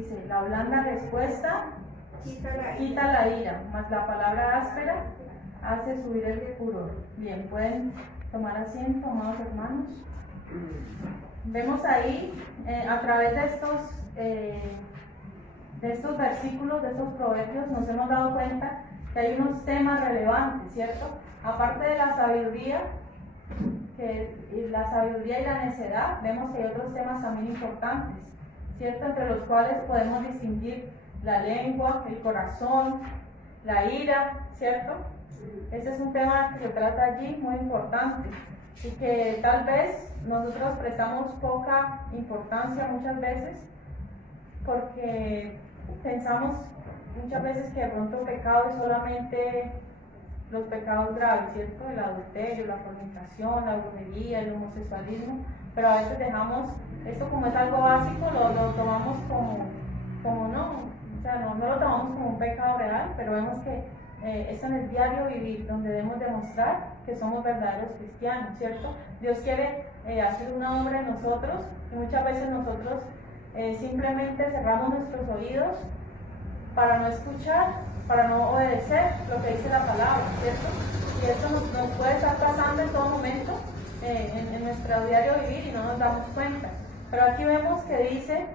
dice, la blanda respuesta quita la ira, mas la palabra áspera hace subir el furor. Bien, pueden tomar asiento, amados hermanos. Vemos ahí, a través de estos versículos, de estos proverbios, nos hemos dado cuenta que hay unos temas relevantes, ¿cierto? Aparte de la sabiduría, y la necedad, vemos que hay otros temas también importantes, ¿cierto? Entre los cuales podemos distinguir la lengua, el corazón, la ira, ¿cierto? Ese es un tema que se trata allí muy importante y que tal vez nosotros prestamos poca importancia muchas veces porque pensamos muchas veces que de pronto pecado es solamente los pecados graves, ¿cierto? El adulterio, la fornicación, la brujería, el homosexualismo, pero a veces dejamos esto como es algo básico, lo tomamos como no, o sea, no lo tomamos como un pecado real, pero vemos que es en el diario vivir donde debemos demostrar que somos verdaderos cristianos, ¿cierto? Dios quiere hacer una obra en nosotros y muchas veces nosotros simplemente cerramos nuestros oídos para no escuchar, para no obedecer lo que dice la palabra, ¿cierto? Y eso nos puede estar pasando en todo momento en nuestro diario vivir y no nos damos cuenta. Pero aquí vemos que dice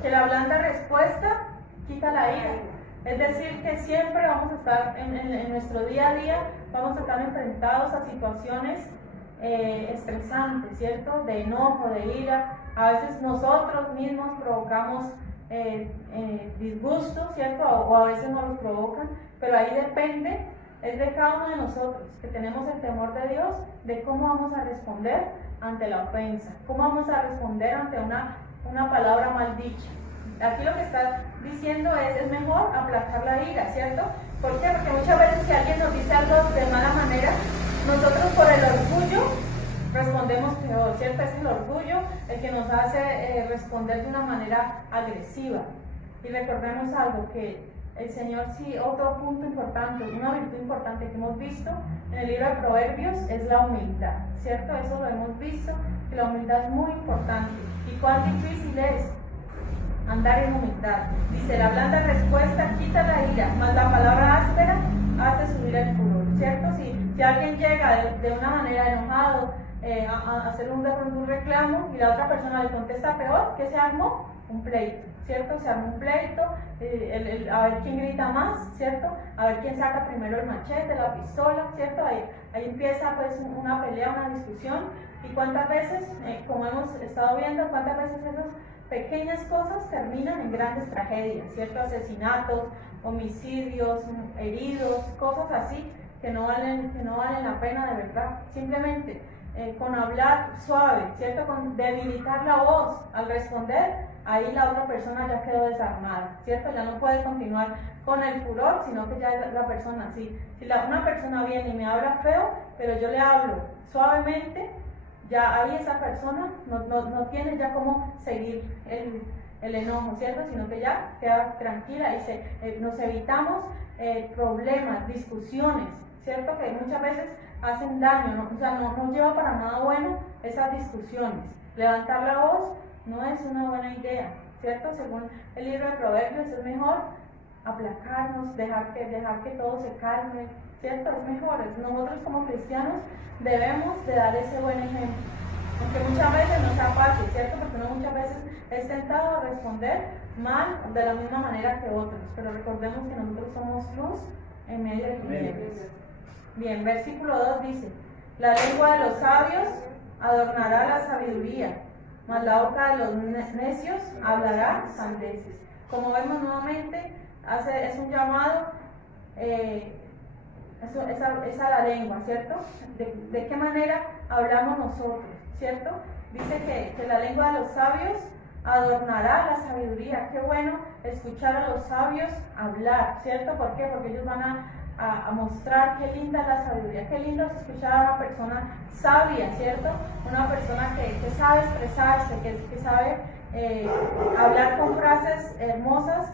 que la blanda respuesta quita la ira. Es decir, que siempre vamos a estar en nuestro día a día, vamos a estar enfrentados a situaciones estresantes, ¿cierto? De enojo, de ira. A veces nosotros mismos provocamos disgusto, ¿cierto? O a veces nos los provocan, pero ahí depende, es de cada uno de nosotros, que tenemos el temor de Dios, de cómo vamos a responder ante la ofensa, cómo vamos a responder ante una palabra mal dicha. Aquí lo que está diciendo es mejor aplacar la ira, ¿cierto? ¿Por qué? Porque muchas veces si alguien nos dice algo de mala manera, nosotros por el orgullo respondemos peor, ¿cierto? Es el orgullo el que nos hace responder de una manera agresiva. Y recordemos algo, que el Señor, sí, otro punto importante, una virtud importante que hemos visto en el libro de Proverbios es la humildad, ¿cierto? Eso lo hemos visto, que la humildad es muy importante. ¿Y cuán difícil es andar en humildad? Dice, la blanda respuesta quita la ira, mas la palabra áspera hace subir el furor, ¿cierto? Si alguien llega de una manera enojado a hacer un reclamo y la otra persona le contesta peor, ¿qué se armó? Un pleito, ¿cierto? Se armó un pleito, a ver quién grita más, ¿cierto? A ver quién saca primero el machete, la pistola, ¿cierto? Ahí empieza pues una pelea, una discusión. Y cuántas veces, como hemos estado viendo, cuántas veces esas pequeñas cosas terminan en grandes tragedias, ¿cierto? Asesinatos, homicidios, heridos, cosas así que no valen la pena de verdad. Simplemente con hablar suave, ¿cierto? Con debilitar la voz al responder, ahí la otra persona ya quedó desarmada, ¿cierto? Ya no puede continuar con el furor, sino que ya la persona, si una persona viene y me habla feo, pero yo le hablo suavemente, ya ahí esa persona no tiene ya cómo seguir el enojo, ¿cierto? Sino que ya queda tranquila y nos evitamos problemas, discusiones, ¿cierto? Que muchas veces hacen daño, o sea, no lleva para nada bueno esas discusiones. Levantar la voz no es una buena idea, ¿cierto? Según el libro de Proverbios es mejor aplacarnos, dejar que todo se calme, ¿cierto? Es mejor. Nosotros como cristianos debemos de dar ese buen ejemplo, aunque muchas veces no sea fácil, ¿cierto? Porque uno muchas veces es tentado a responder mal de la misma manera que otros, pero recordemos que nosotros somos luz en medio de tinieblas. Bien, versículo 2 dice, la lengua de los sabios adornará la sabiduría, mas la boca de los necios hablará sandeces. Como vemos nuevamente, es un llamado, es a la lengua, ¿cierto? ¿De qué manera hablamos nosotros, ¿cierto? Dice que la lengua de los sabios adornará la sabiduría. Qué bueno escuchar a los sabios hablar, ¿cierto? ¿Por qué? Porque ellos van a mostrar qué linda es la sabiduría, qué lindo es escuchar a una persona sabia, ¿cierto? Una persona que sabe expresarse, que sabe hablar con frases hermosas,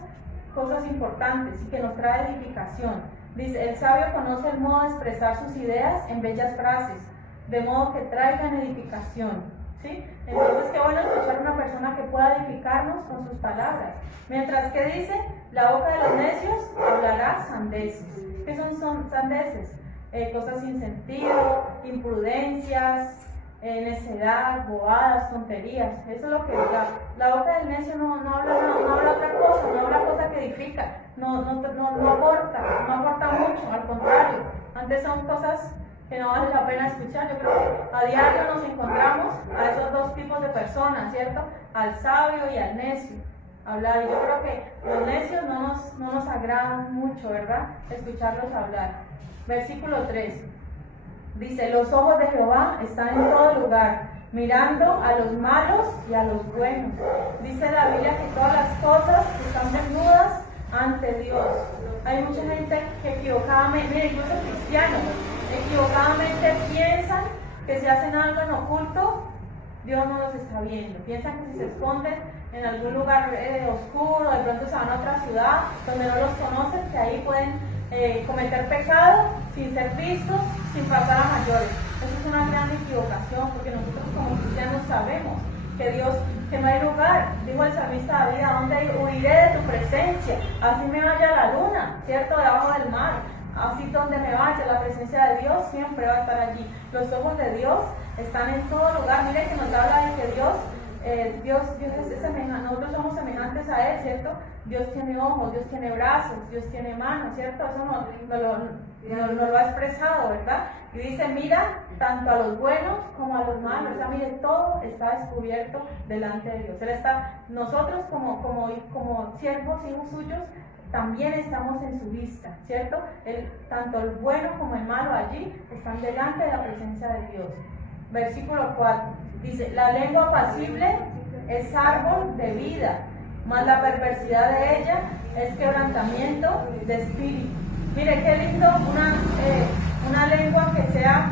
cosas importantes y que nos trae edificación. Dice, el sabio conoce el modo de expresar sus ideas en bellas frases, de modo que traigan edificación, ¿sí? Entonces, qué bueno escuchar a una persona que pueda edificarnos con sus palabras. Mientras que dice, la boca de los necios hablará sandeces. ¿Qué son sandeces? Cosas sin sentido, imprudencias, necedad, bobadas, tonterías. Eso es lo que la boca del necio no habla otra cosa, no habla cosa que edifica, no aporta mucho, al contrario. Antes son cosas que no vale la pena escuchar. Yo creo que a diario nos encontramos a esos dos tipos de personas, ¿cierto? Al sabio y al necio. Hablar. Y yo creo que los necios no nos agradan mucho, ¿verdad? Escucharlos hablar. Versículo 3. Dice, los ojos de Jehová están en todo lugar, mirando a los malos y a los buenos. Dice la Biblia que todas las cosas están desnudas ante Dios. Hay mucha gente que equivocadamente, mira, incluso cristianos, equivocadamente piensan que si hacen algo en oculto, Dios no los está viendo. Piensan que si se esconden en algún lugar oscuro, de pronto se van a otra ciudad donde no los conocen, que ahí pueden cometer pecado sin ser vistos, sin pasar a mayores. Eso es una gran equivocación, porque nosotros como cristianos sabemos que no hay lugar. Dijo el salmista David, ¿a dónde huiré de tu presencia? Así me vaya la luna, ¿cierto? Debajo del mar. Así donde me vaya, la presencia de Dios siempre va a estar allí. Los ojos de Dios están en todo lugar. Mire que nos habla de que Dios es semejante, nosotros somos semejantes a Él, ¿cierto? Dios tiene ojos, Dios tiene brazos, Dios tiene manos, ¿cierto? Eso no lo ha expresado, ¿verdad? Y dice, mira tanto a los buenos como a los malos. O sea, mire, todo está descubierto delante de Dios. Nosotros como siervos, hijos suyos, también estamos en su vista, ¿cierto? Tanto el bueno como el malo allí están delante de la presencia de Dios. Versículo 4, dice, la lengua apacible es árbol de vida, mas la perversidad de ella es quebrantamiento de espíritu. Mire, qué lindo una lengua que sea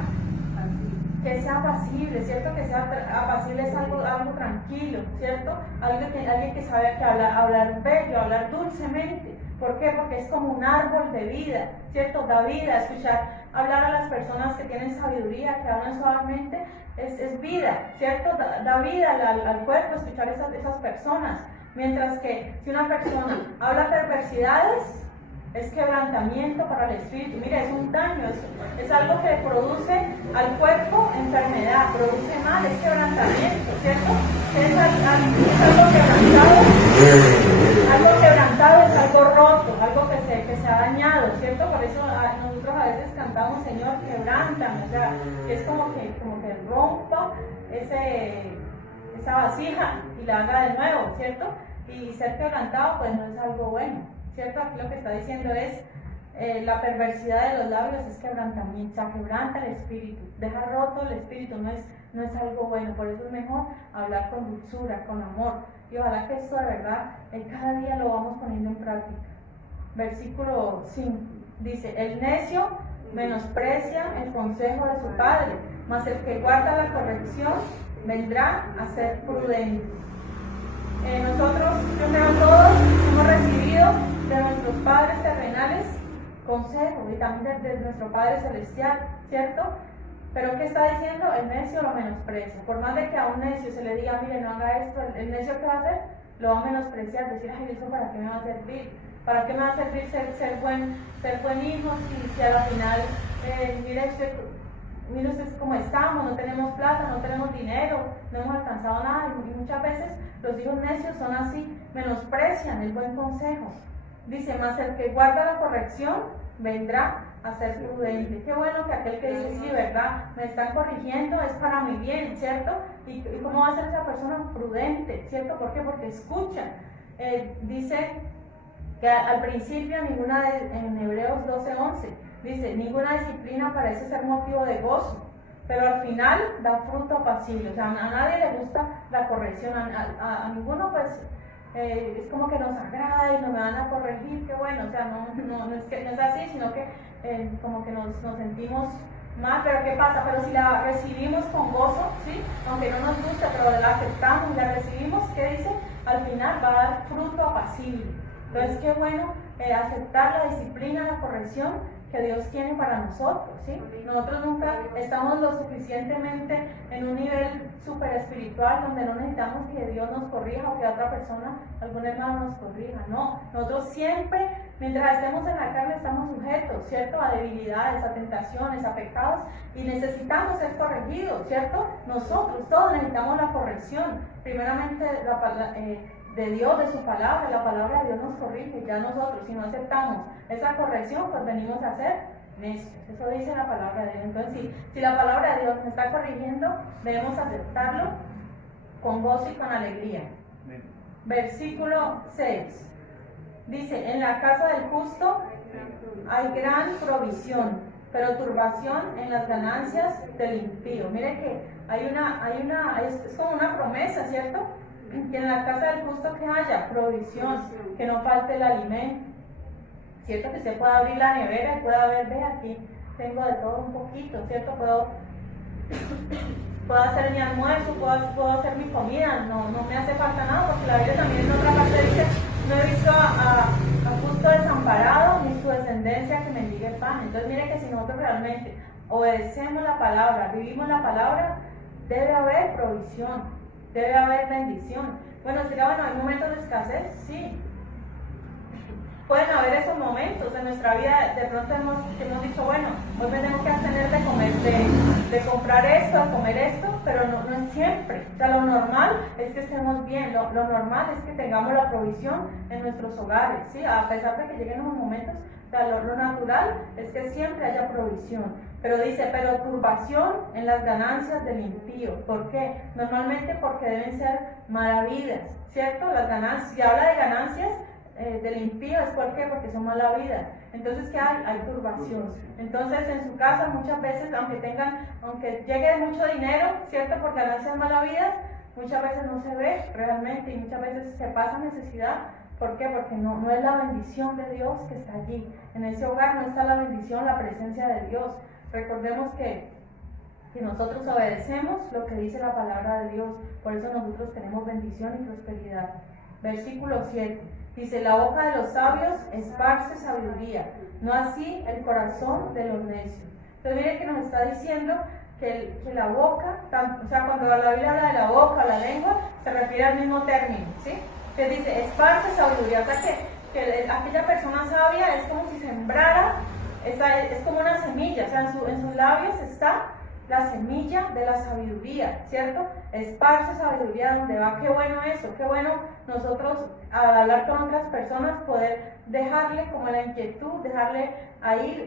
apacible, ¿cierto? Que sea apacible es algo tranquilo, ¿cierto? Alguien que sabe que hablar bello, hablar dulcemente. ¿Por qué? Porque es como un árbol de vida, ¿cierto? Da vida, hablar a las personas que tienen sabiduría, que hablan suavemente, es vida, ¿cierto? Da vida al cuerpo, escuchar esas personas. Mientras que si una persona habla perversidades, es quebrantamiento para el espíritu. Mira, es un daño, es algo que produce al cuerpo enfermedad, produce mal, es quebrantamiento, ¿cierto? Es algo quebrantado, es algo roto, algo que se ha dañado, ¿cierto? Por eso nosotros a veces cantamos, Señor, quebrántame, o sea, es como que rompa esa vasija y la haga de nuevo, ¿cierto? Y ser quebrantado pues no es algo bueno, ¿cierto? Aquí lo que está diciendo es la perversidad de los labios es quebrantamiento, o sea, quebranta el espíritu, deja roto el espíritu, no es algo bueno. Por eso es mejor hablar con dulzura, con amor, y ojalá que esto de verdad cada día lo vamos poniendo en práctica. Versículo 5 dice, el necio menosprecia el consejo de su padre, mas el que guarda la corrección vendrá a ser prudente. Nosotros, primero todos, hemos recibido de nuestros padres terrenales consejo y también de nuestro Padre Celestial, ¿cierto? Pero ¿qué está diciendo? El necio lo menosprecia. Por más de que a un necio se le diga, mire, no haga esto, el necio ¿qué va a hacer? Lo va a menospreciar, decir, ay, ¿eso para qué me va a servir? ¿Para qué me va a servir ser buen hijo si a la final, mire usted cómo estamos, no tenemos plata, no tenemos dinero, no hemos alcanzado nada? Y muchas veces los hijos necios son así, menosprecian el buen consejo. Dice, mas el que guarda la corrección vendrá a ser prudente. Qué bueno que aquel que dice, sí, verdad, me están corrigiendo, es para mi bien, ¿cierto? ¿Y cómo va a ser esa persona prudente, ¿cierto? ¿Por qué? Porque escucha. Dice que al principio en Hebreos 12:11, dice, ninguna disciplina parece ser motivo de gozo, pero al final da fruto apacible. O sea, a nadie le gusta la corrección, a ninguno pues es como que nos agrada y nos van a corregir, qué bueno, o sea, no es así, sino que como que nos sentimos mal. Pero ¿qué pasa? Pero si la recibimos con gozo, ¿sí? Aunque no nos gusta, pero la aceptamos y la recibimos, ¿qué dice? Al final va a dar fruto apacible. Entonces, qué bueno aceptar la disciplina, la corrección, que Dios tiene para nosotros, ¿sí? Nosotros nunca estamos lo suficientemente en un nivel súper espiritual donde no necesitamos que Dios nos corrija o que otra persona, algún hermano nos corrija, no. Nosotros siempre, mientras estemos en la carne, estamos sujetos, ¿cierto? A debilidades, a tentaciones, a pecados, y necesitamos ser corregidos, ¿cierto? Nosotros todos necesitamos la corrección. Primeramente, de Dios, de su palabra, la palabra de Dios nos corrige. Ya nosotros, si no aceptamos esa corrección, pues venimos a ser necios. Eso dice la palabra de Dios. Entonces, si la palabra de Dios nos está corrigiendo, debemos aceptarlo con gozo y con alegría. Versículo 6 dice: en la casa del justo hay gran provisión, pero turbación en las ganancias del impío. Mire que es como una promesa, ¿cierto? Que en la casa del justo que haya provisión, que no falte el alimento, ¿cierto? Que usted pueda abrir la nevera y pueda ver, ve, aquí tengo de todo un poquito, ¿cierto? Puedo hacer mi almuerzo, puedo hacer mi comida, no me hace falta nada, porque la Biblia también en otra parte dice: no he visto a justo desamparado ni su descendencia que mendigue pan. Entonces mire que si nosotros realmente obedecemos la palabra, vivimos la palabra, debe haber provisión, debe haber bendición. Bueno, hay momentos de escasez, sí. Pueden haber esos momentos en nuestra vida, de pronto hemos dicho, bueno, hoy me tengo que abstener de comer, de comprar esto, de comer esto, pero no es siempre. O sea, lo normal es que estemos bien, lo normal es que tengamos la provisión en nuestros hogares, ¿sí? A pesar de que lleguen unos momentos, o sea, lo natural es que siempre haya provisión. Pero dice, pero turbación en las ganancias del impío. ¿Por qué? Normalmente porque deben ser maravillas, ¿cierto? Las ganancias, si habla de ganancias del impío, ¿es por qué? Porque son mala vida. Entonces, ¿qué hay? Hay turbación. Entonces, en su casa muchas veces, aunque llegue mucho dinero, ¿cierto? Por ganancias malavidas, muchas veces no se ve realmente y muchas veces se pasa necesidad. ¿Por qué? Porque no es la bendición de Dios que está allí. En ese hogar no está la bendición, la presencia de Dios. Recordemos que nosotros obedecemos lo que dice la palabra de Dios. Por eso nosotros tenemos bendición y prosperidad. Versículo 7. Dice: la boca de los sabios esparce sabiduría, no así el corazón de los necios. Entonces mire que nos está diciendo que la boca, o sea, cuando la Biblia habla de la boca o la lengua, se refiere al mismo término, ¿sí? Que dice esparce sabiduría, o sea que aquella persona sabia es como si sembrara, es como una semilla, o sea, en sus labios está la semilla de la sabiduría, ¿cierto? Esparce sabiduría donde va. Qué bueno eso, qué bueno nosotros al hablar con otras personas poder dejarle como la inquietud, dejarle ahí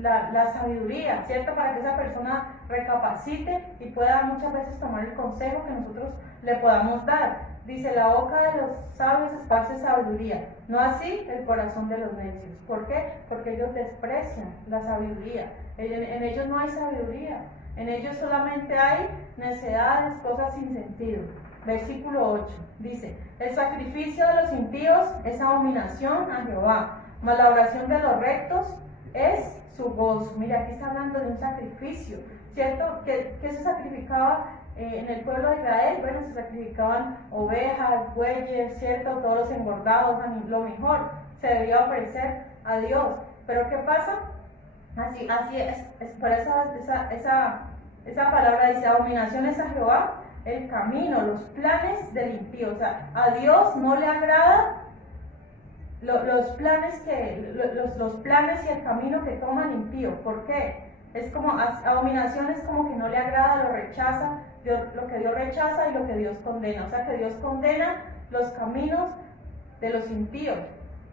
la sabiduría, ¿cierto? Para que esa persona recapacite y pueda muchas veces tomar el consejo que nosotros le podamos dar. Dice: la boca de los sabios esparce sabiduría, no así el corazón de los necios. ¿Por qué? Porque ellos desprecian la sabiduría. En ellos no hay sabiduría. En ellos solamente hay necedades, cosas sin sentido. Versículo 8 dice: el sacrificio de los impíos es abominación a Jehová, mas la oración de los rectos es su gozo. Mira, aquí está hablando de un sacrificio, ¿cierto? ¿Qué se sacrificaba en el pueblo de Israel? Bueno, se sacrificaban ovejas, bueyes, ¿cierto? Todos los engordados, lo mejor se debía ofrecer a Dios. Pero ¿qué pasa? Así es por esa palabra dice: abominaciones a Jehová, el camino, los planes del impío. O sea, a Dios no le agrada los planes y el camino que toma el impío. ¿Por qué? Es como, abominación es como que no le agrada, lo rechaza, lo que Dios rechaza y lo que Dios condena. O sea, que Dios condena los caminos de los impíos.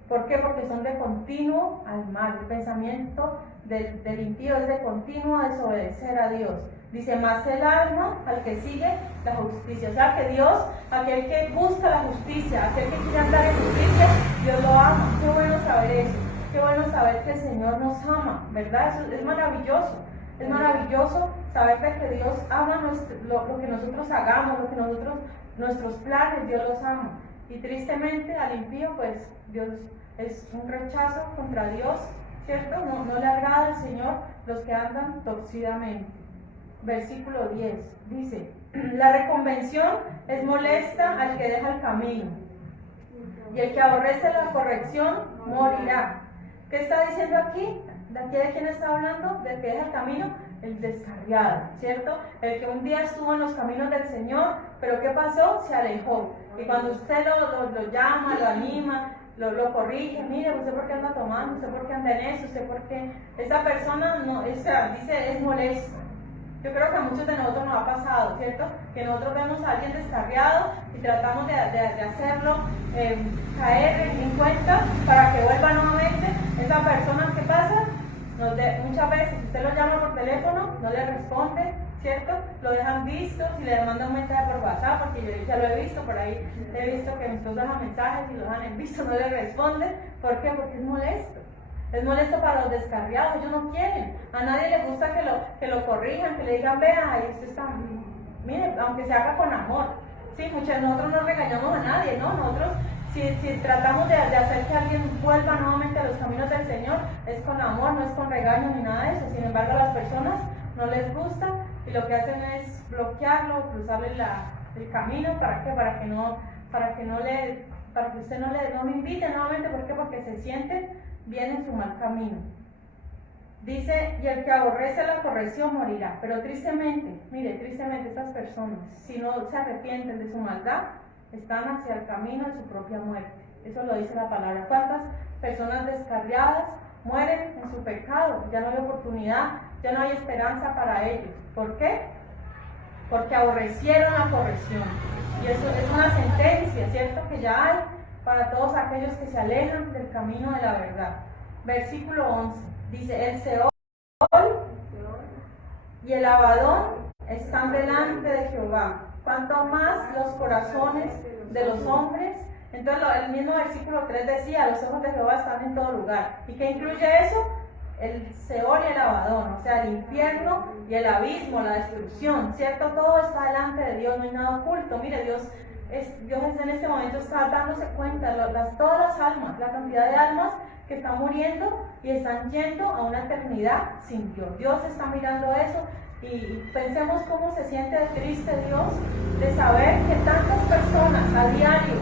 ¿Por qué? Porque son de continuo al mal. El pensamiento del impío es de continuo a desobedecer a Dios. Dice: más el alma al que sigue la justicia. O sea que Dios, aquel que busca la justicia, aquel que quiere andar en justicia, Dios lo ama. Qué bueno saber eso. Qué bueno saber que el Señor nos ama, ¿verdad? Eso es maravilloso. Es maravilloso saber que Dios ama lo que nosotros hagamos, nuestros planes, Dios los ama. Y tristemente al impío, pues Dios es un rechazo contra Dios, ¿cierto? No le agrada al Señor los que andan torcidamente. Versículo 10 dice: la reconvención es molesta al que deja el camino, y el que aborrece la corrección morirá. ¿Qué está diciendo aquí? ¿De aquí de quién está hablando? Del que deja el camino, el descarriado, ¿cierto? El que un día estuvo en los caminos del Señor, pero ¿qué pasó? Se alejó. Y cuando usted lo llama, lo anima, lo corrige, mire, ¿usted por qué anda tomando? ¿Usted por qué anda en eso? ¿Usted por qué? Esa persona no, dice, es molesta. Yo creo que a muchos de nosotros nos ha pasado, ¿cierto? Que nosotros vemos a alguien descarriado y tratamos de hacerlo caer en cuenta para que vuelva nuevamente. Esa persona, ¿qué pasa? Muchas veces usted lo llama por teléfono, no le responde, ¿cierto? Lo dejan visto, si le mandan un mensaje por WhatsApp, porque yo ya lo he visto por ahí, he visto que nosotros dejan mensajes y lo dejan en visto, no le responde. ¿Por qué? Porque es molesto. Es molesto para los descarriados, ellos no quieren. A nadie le gusta que lo corrijan, que le digan, vea, ahí usted está, mire, aunque se haga con amor. Sí, nosotros no regañamos a nadie, ¿no? Nosotros, si tratamos de hacer que alguien vuelva nuevamente a los caminos del Señor, es con amor, no es con regaño ni nada de eso. Sin embargo, a las personas no les gusta y lo que hacen es bloquearlo, cruzarle el camino, ¿para qué? Para que usted no me invite nuevamente. ¿Por qué? Porque se siente bien en su mal camino. Dice, y el que aborrece la corrección morirá. Pero tristemente, mire, tristemente estas personas, si no se arrepienten de su maldad, están hacia el camino de su propia muerte. Eso lo dice la palabra. ¿Cuántas personas descarriadas mueren en su pecado? Ya no hay oportunidad, ya no hay esperanza para ellos. ¿Por qué? Porque aborrecieron la corrección. Y eso es una sentencia, ¿cierto? Que ya hay para todos aquellos que se alejan del camino de la verdad. Versículo 11, dice, el Seol y el Abadón están delante de Jehová, cuanto más los corazones de los hombres. Entonces el mismo versículo 3 decía, los ojos de Jehová están en todo lugar. ¿Y qué incluye eso? El Seol y el Abadón, o sea, el infierno y el abismo, la destrucción, ¿cierto? Todo está delante de Dios, no hay nada oculto. Mire, Dios en este momento está dándose cuenta, todas las almas, la cantidad de almas que están muriendo y están yendo a una eternidad sin Dios. Dios está mirando eso y pensemos cómo se siente de triste Dios de saber que tantas personas a diario,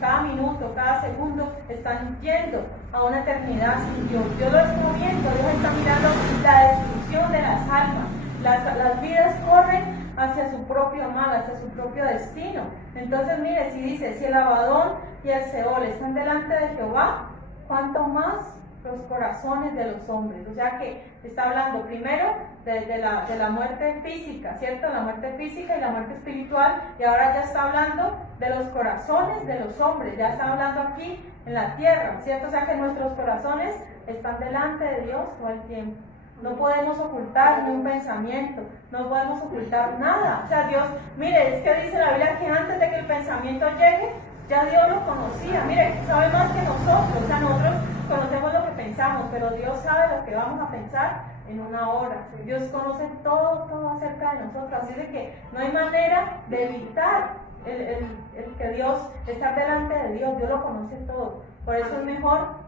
cada minuto, cada segundo, están yendo a una eternidad sin Dios. Dios lo está viendo, Dios está mirando la destrucción de las almas. Las vidas corren hacia su propio mal, hacia su propio destino. Entonces, mire, si dice, si el Abadón y el Seol están delante de Jehová, ¿cuánto más los corazones de los hombres? O sea que está hablando primero de la muerte física, ¿cierto? La muerte física y la muerte espiritual, y ahora ya está hablando de los corazones de los hombres, ya está hablando aquí en la tierra, ¿cierto? O sea que nuestros corazones están delante de Dios todo el tiempo. No podemos ocultar ni un pensamiento, no podemos ocultar nada. O sea, Dios, mire, es que dice la Biblia que antes de que el pensamiento llegue, ya Dios lo conocía. Mire, sabe más que nosotros. O sea, nosotros conocemos lo que pensamos, pero Dios sabe lo que vamos a pensar en una hora. Dios conoce todo acerca de nosotros. Así de que no hay manera de evitar el que Dios, estar delante de Dios. Dios lo conoce todo. Por eso es mejor,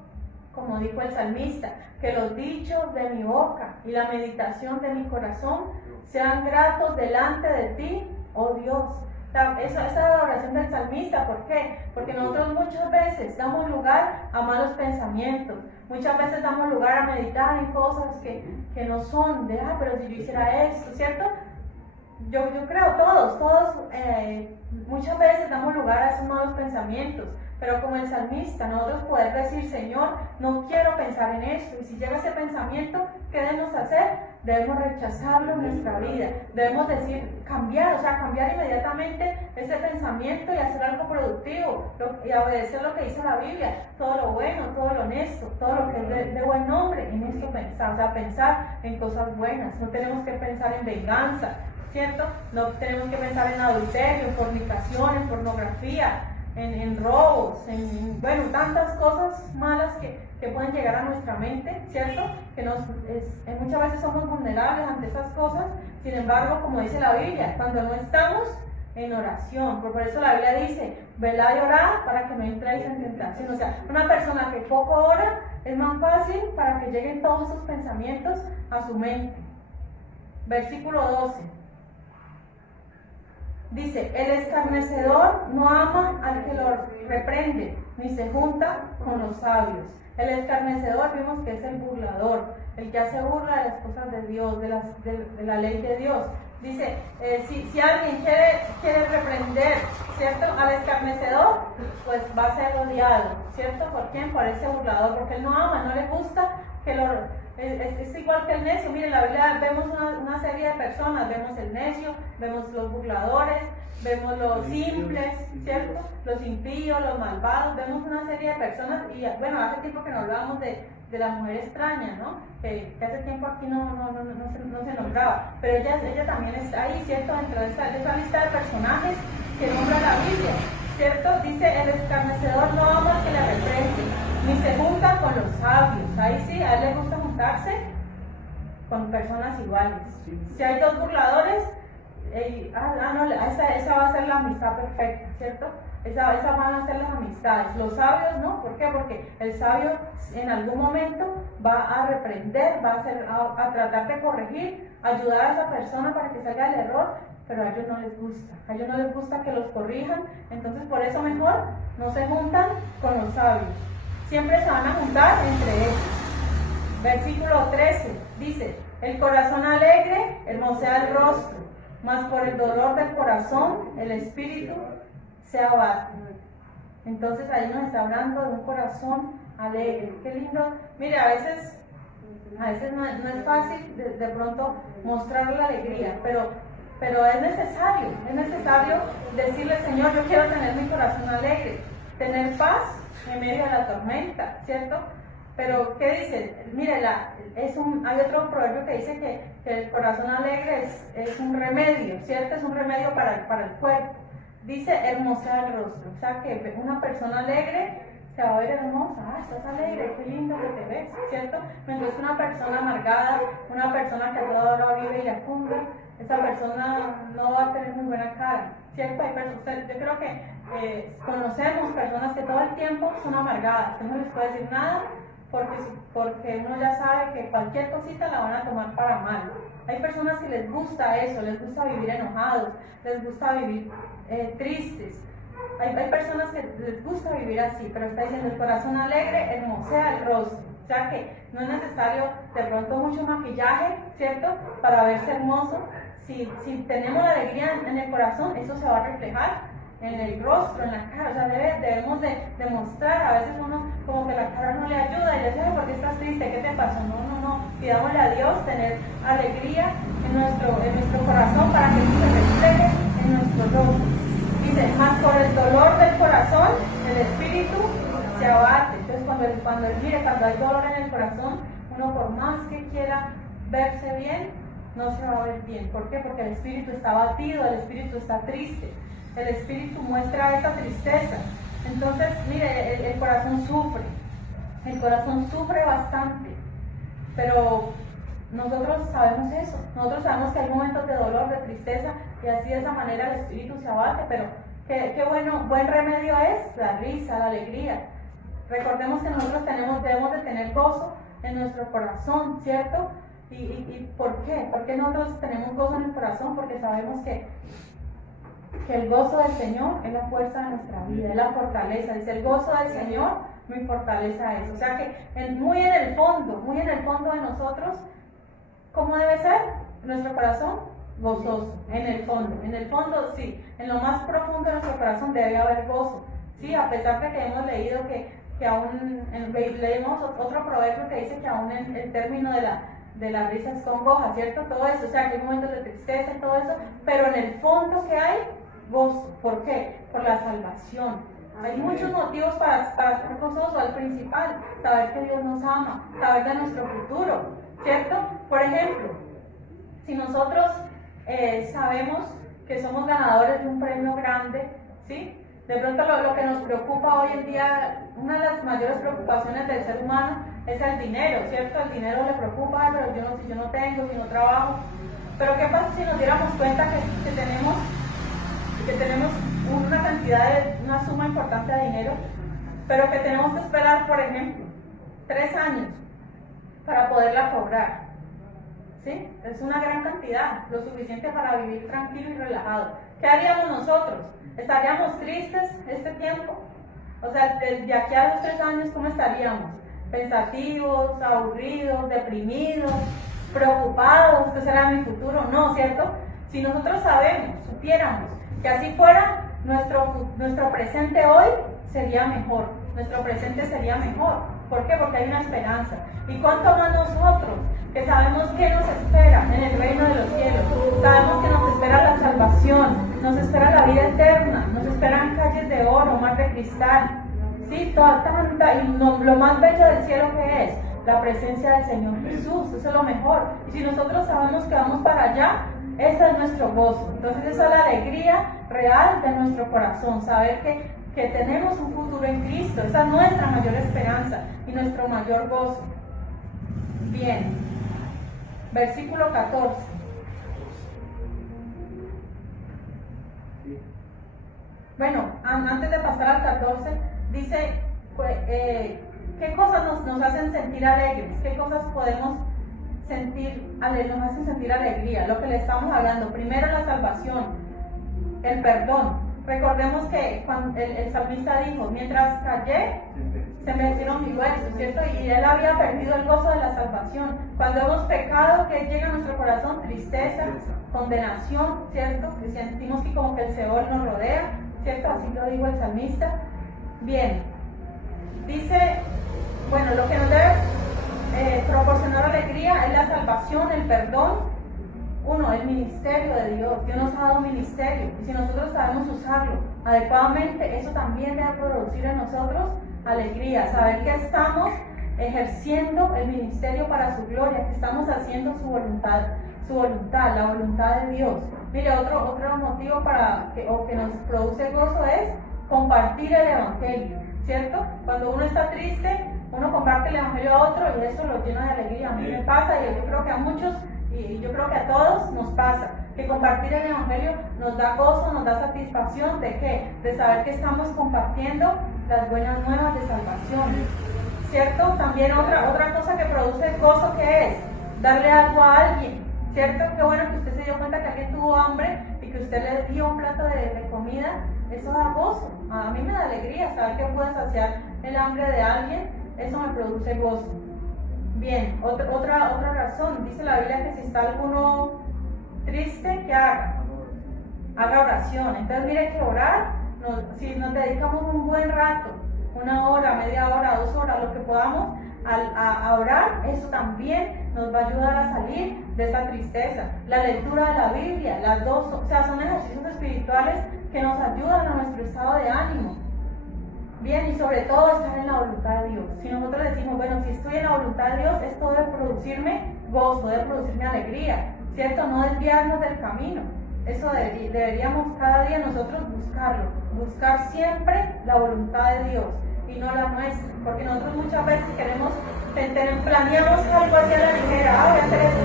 como dijo el salmista, que los dichos de mi boca y la meditación de mi corazón sean gratos delante de ti, oh Dios. Esa es la oración del salmista. ¿Por qué? Porque nosotros muchas veces damos lugar a malos pensamientos, muchas veces damos lugar a meditar en cosas que no son de, pero si yo hiciera esto, ¿cierto? Yo creo todos muchas veces damos lugar a esos malos pensamientos, pero como el salmista, nosotros poder decir, Señor, no quiero pensar en esto, y si llega ese pensamiento, ¿qué debemos hacer? Debemos rechazarlo en nuestra vida, debemos decir, cambiar inmediatamente ese pensamiento y hacer algo productivo, y obedecer lo que dice la Biblia, todo lo bueno, todo lo honesto, todo lo que es de buen nombre, en esto pensar, o sea, pensar en cosas buenas. No tenemos que pensar en venganza, ¿cierto? No tenemos que pensar en adulterio, en fornicación, en pornografía, en robos, bueno, tantas cosas malas que pueden llegar a nuestra mente, ¿cierto? Que muchas veces somos vulnerables ante esas cosas. Sin embargo, como dice la Biblia, cuando no estamos en oración, por eso la Biblia dice, velad y orad para que no entréis en tentación. O sea, una persona que poco ora, es más fácil para que lleguen todos esos pensamientos a su mente. Versículo 12. Dice, el escarnecedor no ama al que lo reprende, ni se junta con los sabios. El escarnecedor vimos que es el burlador, el que hace burla de las cosas de Dios, de la ley de Dios. Dice, si alguien quiere reprender, ¿cierto?, al escarnecedor, pues va a ser odiado, ¿cierto? ¿Por quién? Por ese burlador, porque él no ama, no le gusta que es igual que el necio. Miren, la Biblia vemos una serie de personas, vemos el necio, vemos los burladores, vemos los simples, ¿cierto? Los impíos, los malvados, vemos una serie de personas. Y bueno, hace tiempo que no hablábamos de la mujer extraña, ¿no? Que hace tiempo aquí no se nombraba, pero ella también está ahí, ¿cierto? Dentro de esa lista de personajes que nombra la Biblia, ¿cierto? Dice, el escarnecedor no ama al que le reprende, ni se junta con los sabios. Ahí sí, a él le gusta juntarse con personas iguales. Si hay dos burladores, esa va a ser la amistad perfecta, ¿cierto? Esa van a ser las amistades. Los sabios no, ¿por qué? Porque el sabio en algún momento va a reprender, va a tratar de corregir, ayudar a esa persona para que salga del error, pero a ellos no les gusta que los corrijan. Entonces por eso mejor no se juntan con los sabios, siempre se van a juntar entre ellos. Versículo 13 dice, el corazón alegre hermosea el rostro, mas por el dolor del corazón el espíritu se abate. Entonces ahí nos está hablando de un corazón alegre. Qué lindo. Mire, a veces no es fácil de pronto mostrar la alegría, pero es necesario decirle, Señor, yo quiero tener mi corazón alegre, tener paz en medio de la tormenta, ¿cierto? Pero, ¿qué dice? Mire, hay otro proverbio que dice que el corazón alegre es un remedio, ¿cierto? Es un remedio para el cuerpo. Dice hermosea el rostro, o sea que una persona alegre se va a ver hermosa. Estás alegre, qué lindo que te ves, ¿cierto? Mientras una persona amargada, una persona que a toda hora vive iracunda, esa persona no va a tener muy buena cara, ¿cierto? Yo creo que conocemos personas que todo el tiempo son amargadas, que no les puede decir nada, porque uno ya sabe que cualquier cosita la van a tomar para mal. Hay personas que les gusta eso, les gusta vivir enojados, les gusta vivir tristes. Hay personas que les gusta vivir así, pero está diciendo el corazón alegre hermosea el rostro. O sea que no es necesario de pronto mucho maquillaje, ¿cierto?, para verse hermoso. Si tenemos alegría en el corazón, eso se va a reflejar en el rostro, en la cara. O sea, debemos de demostrar. A veces uno como que la cara no le ayuda y le dice, ¿por qué estás triste? ¿Qué te pasó? No. Pidámosle a Dios tener alegría en nuestro corazón para que eso se refleje en nuestro rostro. Dice, más por el dolor del corazón, el espíritu se abate. Entonces cuando hay dolor en el corazón, uno por más que quiera verse bien, no se va a ver bien. ¿Por qué? Porque el espíritu está abatido, el espíritu está triste. El espíritu muestra esa tristeza. Entonces, mire, el corazón sufre bastante, pero nosotros sabemos eso, nosotros sabemos que hay momentos de dolor, de tristeza, y así de esa manera el espíritu se abate, pero qué buen remedio es la risa, la alegría. Recordemos que nosotros debemos de tener gozo en nuestro corazón, ¿cierto? ¿Y por qué? ¿Por qué nosotros tenemos gozo en el corazón? Porque sabemos que el gozo del Señor es la fuerza de nuestra vida, es la fortaleza. Dice, el gozo del Señor mi fortaleza es. O sea que muy en el fondo de nosotros, ¿cómo debe ser nuestro corazón? Gozoso, en el fondo sí, en lo más profundo de nuestro corazón debe haber gozo, sí, a pesar de que hemos leído que aún, leemos otro proverbio que dice que aún el término de la risa es congoja, ¿cierto? Todo eso, o sea, que hay momentos de tristeza y todo eso, pero en el fondo que hay gozo. ¿Por qué? Por la salvación. Hay muchos motivos para estar gozosos. El principal, saber que Dios nos ama, saber de nuestro futuro, ¿cierto? Por ejemplo, si nosotros sabemos que somos ganadores de un premio grande, ¿sí? De pronto lo que nos preocupa hoy en día, una de las mayores preocupaciones del ser humano es el dinero, ¿cierto? El dinero le preocupa, pero si yo no tengo, si no trabajo. Pero ¿qué pasa si nos diéramos cuenta que tenemos una suma importante de dinero, pero que tenemos que esperar, por ejemplo, 3 años para poderla cobrar? ¿Sí? Es una gran cantidad, lo suficiente para vivir tranquilo y relajado. ¿qué haríamos nosotros? ¿Estaríamos tristes este tiempo? O sea, de aquí a los 3 años, ¿cómo estaríamos? Pensativos, aburridos, deprimidos, preocupados, ¿qué será mi futuro? No, ¿cierto? Si nosotros sabemos, supiéramos que así fuera, nuestro presente hoy sería mejor, nuestro presente sería mejor. ¿Por qué? Porque hay una esperanza. ¿Y cuánto más nosotros, que sabemos que nos espera en el reino de los cielos? Sabemos que nos espera la salvación, nos espera la vida eterna, nos esperan calles de oro, mar de cristal, ¿sí? Lo más bello del cielo que es la presencia del Señor Jesús, eso es lo mejor. Y si nosotros sabemos que vamos para allá, ese es nuestro gozo. Entonces esa es la alegría real de nuestro corazón, saber que tenemos un futuro en Cristo. Esa es nuestra mayor esperanza y nuestro mayor gozo. Bien, versículo 14. Bueno, antes de pasar al 14, dice, ¿qué cosas nos hacen sentir alegres? ¿Qué cosas podemos nos hacen sentir alegría? Lo que le estamos hablando, primero la salvación, el perdón. Recordemos que cuando el salmista dijo, mientras callé, se me metieron mis huesos, ¿cierto? Y él había perdido el gozo de la salvación. Cuando hemos pecado, ¿qué llega a nuestro corazón? Tristeza, condenación, ¿cierto? Que sentimos que como que el Seol nos rodea, ¿cierto? Así lo dijo el salmista. Bien, dice, bueno, lo que nos debe proporcionar alegría es la salvación, el perdón. Uno, el ministerio de Dios. Dios nos ha dado un ministerio y si nosotros sabemos usarlo adecuadamente, eso también debe producir en nosotros alegría, saber que estamos ejerciendo el ministerio para su gloria, que estamos haciendo su voluntad, la voluntad de Dios. Mire, otro motivo que nos produce gozo es compartir el evangelio, ¿cierto? Cuando uno está triste, uno comparte el evangelio a otro y eso lo llena de alegría. A mí me pasa y yo creo que a muchos y yo creo que a todos nos pasa que compartir el evangelio nos da gozo, nos da satisfacción. ¿De qué? De saber que estamos compartiendo las buenas nuevas de salvación, ¿cierto? También otra cosa que produce gozo, que es darle algo a alguien, ¿cierto? Qué bueno que usted se dio cuenta que alguien tuvo hambre y que usted le dio un plato de comida. Eso da gozo. A mí me da alegría saber que puedo saciar el hambre de alguien. Eso me produce gozo. Bien, otra razón, dice la Biblia que si está alguno triste, ¿qué haga? Haga oración. Entonces mire que orar, si nos dedicamos un buen rato, 1 hora, media hora, 2 horas, lo que podamos, a orar, eso también nos va a ayudar a salir de esa tristeza. La lectura de la Biblia, las dos, o sea, son ejercicios espirituales que nos ayudan a nuestro estado de ánimo. Bien, y sobre todo estar en la voluntad de Dios. Si nosotros decimos, bueno, si estoy en la voluntad de Dios, esto debe producirme gozo, debe producirme alegría, ¿cierto? No desviarnos del camino. Eso deberíamos cada día nosotros buscarlo, buscar siempre la voluntad de Dios y no la nuestra, porque nosotros muchas veces planeamos algo hacia la ligera, voy a hacer esto,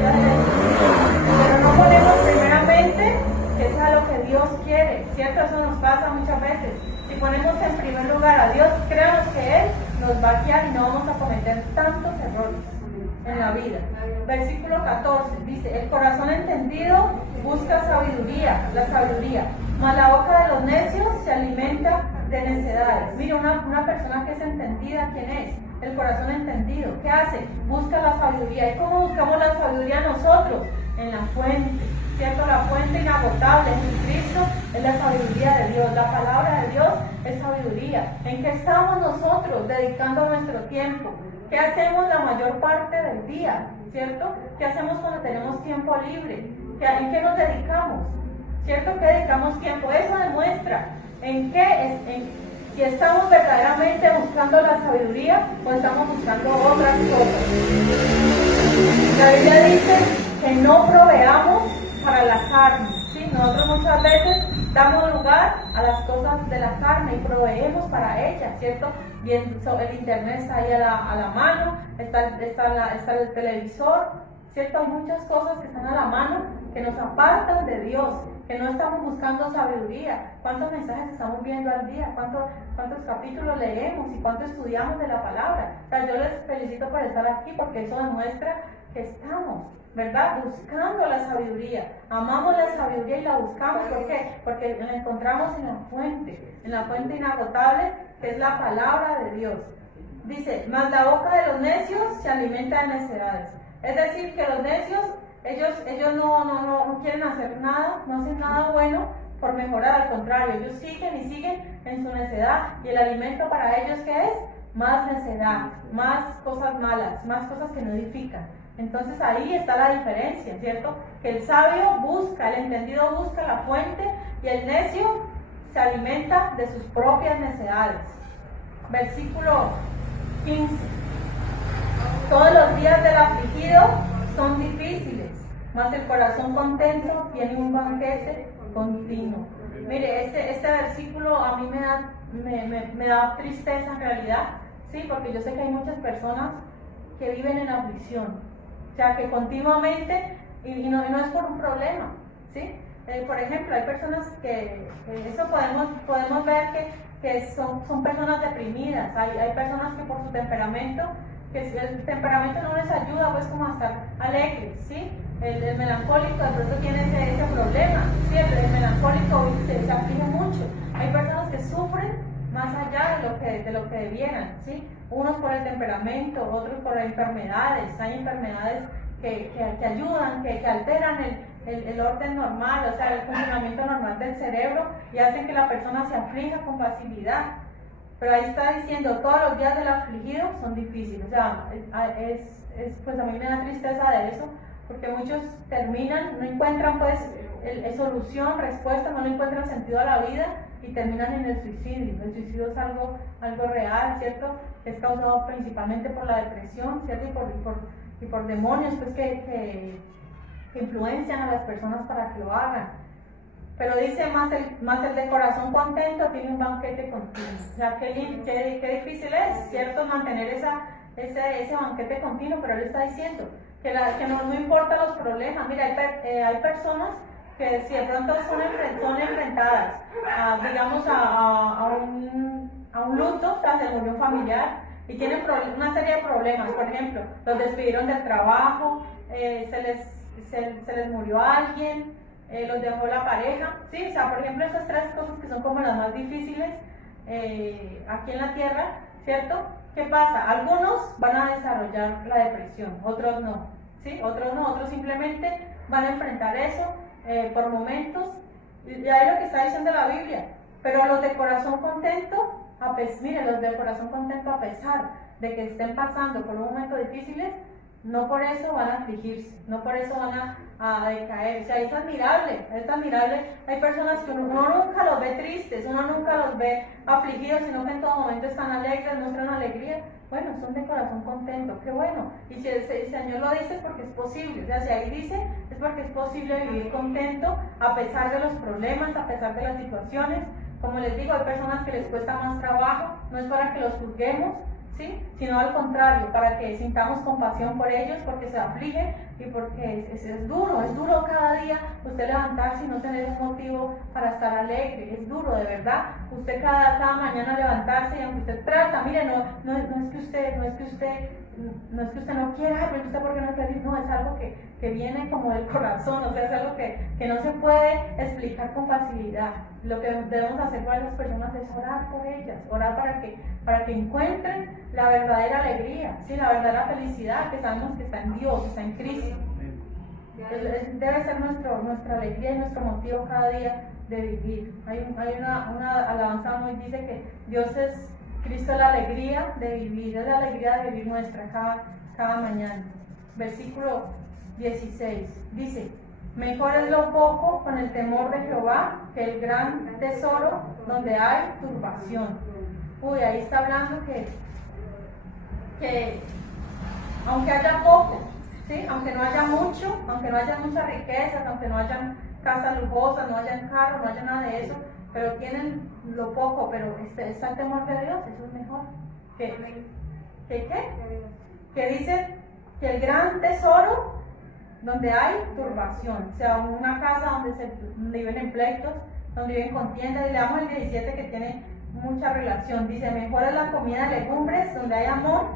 pero no ponemos primeramente que eso es lo que Dios quiere, ¿cierto? Eso nos pasa muchas veces. Si ponemos en primer lugar a Dios, créanos que Él nos va a guiar y no vamos a cometer tantos errores en la vida. Versículo 14 dice, el corazón entendido busca sabiduría, la sabiduría, mas la boca de los necios se alimenta de necedades. Mira, una persona que es entendida, ¿quién es? El corazón entendido. ¿Qué hace? Busca la sabiduría. ¿Y cómo buscamos la sabiduría nosotros? En la fuente, ¿cierto? La fuente inagotable, Jesucristo, es la sabiduría de Dios. La palabra de Dios es sabiduría. ¿En qué estamos nosotros dedicando nuestro tiempo? ¿Qué hacemos la mayor parte del día? ¿Cierto? ¿Qué hacemos cuando tenemos tiempo libre? ¿En qué nos dedicamos? ¿Cierto? ¿Qué dedicamos tiempo? Eso demuestra si estamos verdaderamente buscando la sabiduría o estamos buscando otras cosas. La Biblia dice que no proveamos para la carne, ¿sí? Nosotros muchas veces damos lugar a las cosas de la carne y proveemos para ellas, ¿cierto? Bien, el internet está ahí a la mano, está el televisor, ¿cierto? Hay muchas cosas que están a la mano que nos apartan de Dios, que no estamos buscando sabiduría. ¿Cuántos mensajes estamos viendo al día? ¿Cuántos capítulos leemos y cuánto estudiamos de la palabra? O sea, yo les felicito por estar aquí porque eso demuestra que estamos, ¿verdad? Buscando la sabiduría. Amamos la sabiduría y la buscamos. ¿Por qué? Porque la encontramos en la fuente inagotable, que es la palabra de Dios. Dice, mas la boca de los necios se alimenta de necedades. Es decir, que los necios, ellos no quieren hacer nada, no hacen nada bueno por mejorar, al contrario, ellos siguen y siguen en su necedad. Y el alimento para ellos, ¿qué es? Más necedad, más cosas malas, más cosas que no edifican. Entonces ahí está la diferencia, ¿cierto? Que el sabio busca, el entendido busca la fuente y el necio se alimenta de sus propias necedades. Versículo 15. Todos los días del afligido son difíciles, mas el corazón contento tiene un banquete continuo. Mire, este versículo a mí me da tristeza en realidad, ¿sí? Porque yo sé que hay muchas personas que viven en aflicción, o sea, que continuamente, y no es por un problema, ¿sí? Por ejemplo, hay personas que eso podemos ver que son personas deprimidas, hay personas que por su temperamento, que si el temperamento no les ayuda pues como a estar alegres, ¿sí? El melancólico de pronto tiene ese problema, ¿sí? El melancólico se aflige mucho. Hay personas que sufren más allá de lo que debieran, ¿sí? Unos por el temperamento, otros por enfermedades. Hay enfermedades que ayudan, que alteran el orden normal, o sea, el funcionamiento normal del cerebro y hacen que la persona se aflija con facilidad. Pero ahí está diciendo, todos los días del afligido son difíciles. O sea, pues a mí me da tristeza de eso, porque muchos terminan, no encuentran pues solución, respuesta, no le encuentran sentido a la vida y terminan en el suicidio. El suicidio es algo real, ¿cierto? Es causado principalmente por la depresión, ¿cierto? Y por demonios pues que influencian a las personas para que lo hagan. Pero dice, más el de corazón contento tiene un banquete continuo. O sea, qué difícil es, ¿cierto? Mantener ese banquete continuo, pero él está diciendo que no importa los problemas. Mira, hay personas que si de pronto son enfrentadas, digamos, a un luto, o sea, se murió un familiar, y tienen una serie de problemas. Por ejemplo, los despidieron del trabajo, se les murió alguien, los dejó la pareja, ¿sí? O sea, por ejemplo, esas tres cosas que son como las más difíciles aquí en la tierra, ¿cierto? ¿Qué pasa? Algunos van a desarrollar la depresión, otros no, ¿sí? Otros simplemente van a enfrentar eso por momentos, y ahí lo que está diciendo la Biblia. Pero los de corazón contento, miren, los de corazón contento, a pesar de que estén pasando por momentos difíciles, no por eso van a afligirse, no por eso van a decaer. O sea, es admirable. Hay personas que uno nunca los ve tristes, uno nunca los ve afligidos, sino que en todo momento están alegres, muestran alegría. Bueno, son de corazón contento, qué bueno. Y si el Señor lo dice es porque es posible. O sea, si ahí dice, es porque es posible vivir contento a pesar de los problemas, a pesar de las situaciones. Como les digo, hay personas que les cuesta más trabajo, no es para que los juzguemos, ¿sí? Sino al contrario, para que sintamos compasión por ellos, porque se afligen y porque es duro cada día usted levantarse y no tener un motivo para estar alegre. Es duro, de verdad. Usted cada mañana levantarse y aunque usted trata, mire, no es que usted no quiera, pero usted porque no es feliz, no, es algo que viene como del corazón, o sea, es algo que no se puede explicar con facilidad. Lo que debemos hacer para las personas es orar por ellas, orar para que encuentren la verdadera alegría, ¿sí? La verdadera felicidad, que sabemos que está en Dios, está en Cristo. Debe ser nuestra alegría y nuestro motivo cada día de vivir. Hay una alabanza muy dice que Cristo es la alegría de vivir, es la alegría de vivir nuestra cada mañana. Versículo 16 dice: mejor es lo poco con el temor de Jehová que el gran tesoro donde hay turbación. Uy, ahí está hablando que aunque haya poco, ¿sí? Aunque no haya mucho, aunque no haya muchas riquezas, aunque no hayan casas lujosas, no hayan carros, no haya nada de eso, pero tienen lo poco, pero está el temor de Dios, eso es mejor. Que dice que el gran tesoro donde hay turbación, o sea, una casa donde viven en pleitos, donde viven contiendas, y le damos el 17 que tiene mucha relación. Dice: mejor es la comida de legumbres donde hay amor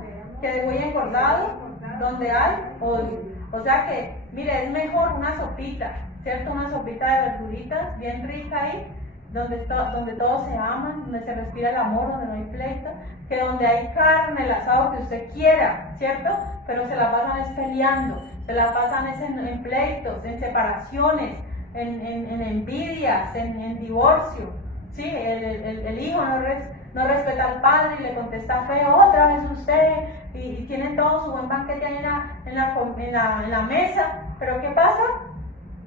que de buey engordado, donde hay odio. O sea que, mire, es mejor una sopita, ¿cierto? Una sopita de verduritas bien rica ahí, donde todos se aman, donde se respira el amor, donde no hay pleito, que donde hay carne, el asado que usted quiera, ¿cierto? Pero se la pasan es peleando, se la pasan es en pleitos, en separaciones, en envidias, en divorcio, ¿sí? El hijo no respeta al padre y le contesta feo, otra vez usted, y tiene todo su buen banquete ahí en la mesa, pero ¿qué pasa?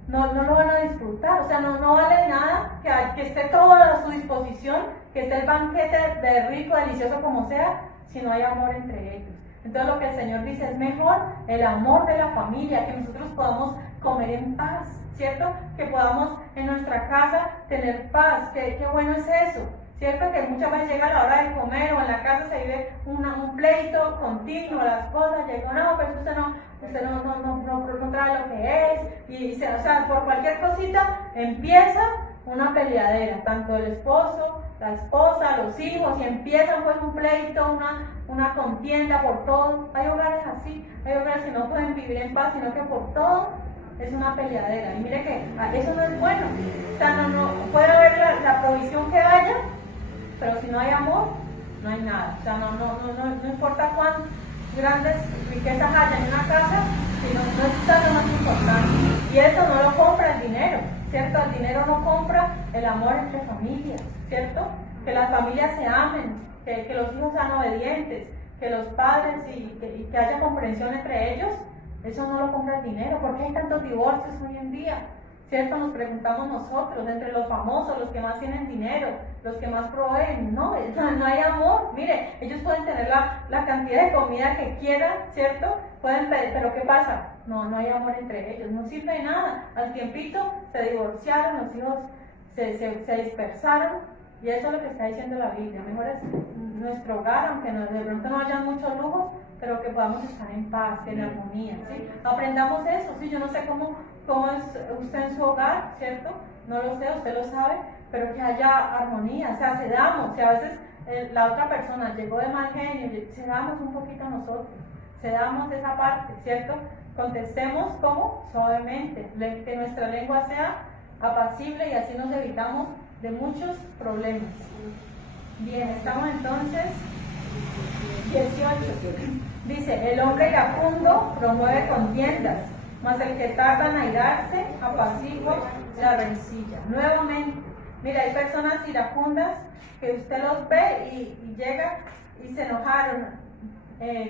No lo van a disfrutar, o sea, no vale nada que esté todo a su disposición, que esté el banquete de rico, delicioso como sea, si no hay amor entre ellos. Entonces lo que el Señor dice es mejor el amor de la familia, que nosotros podamos comer en paz, ¿cierto? Que podamos en nuestra casa tener paz, qué bueno es eso, ¿cierto? Que muchas veces llega la hora de comer o en la casa se vive un pleito continuo, la esposa llega, no, pero usted no trae lo que es, o sea, por cualquier cosita empieza una peleadera, tanto el esposo, la esposa, los hijos, y empiezan pues un pleito, una contienda por todo. Hay hogares así, hay hogares que no pueden vivir en paz, sino que por todo es una peleadera. Y mire que eso no es bueno. O sea, no puede haber la provisión que haya, pero si no hay amor, no hay nada. O sea, no importa cuán grandes riquezas haya en una casa, sino no está lo más importante. Y eso no lo compra el dinero, ¿cierto? El dinero no compra el amor entre familias, ¿cierto? Que las familias se amen, que los hijos sean obedientes, que los padres y que haya comprensión entre ellos. Eso no lo compra el dinero. ¿Por qué hay tantos divorcios hoy en día? ¿Cierto? Nos preguntamos nosotros, entre los famosos, los que más tienen dinero, los que más proveen, no hay amor. Mire, ellos pueden tener la cantidad de comida que quieran, ¿cierto? Pueden pedir, pero ¿qué pasa? No hay amor entre ellos, no sirve de nada. Al tiempito se divorciaron, los hijos se dispersaron, y eso es lo que está diciendo la Biblia. Mejor es nuestro hogar, aunque de pronto no haya muchos lujos, pero que podamos estar en paz, en armonía, ¿sí? Aprendamos eso, ¿sí? Yo no sé cómo es usted en su hogar, ¿cierto? No lo sé, usted lo sabe, pero que haya armonía, o sea, cedamos, si a veces la otra persona llegó de mal genio, cedamos un poquito a nosotros, cedamos esa parte, ¿cierto? Contestemos como suavemente, que nuestra lengua sea apacible y así nos evitamos de muchos problemas. Bien, estamos entonces 18. Dice, el hombre iracundo promueve contiendas, mas el que tarda en airarse apacigua la rencilla. Nuevamente, mira, hay personas iracundas que usted los ve y llega y se enojaron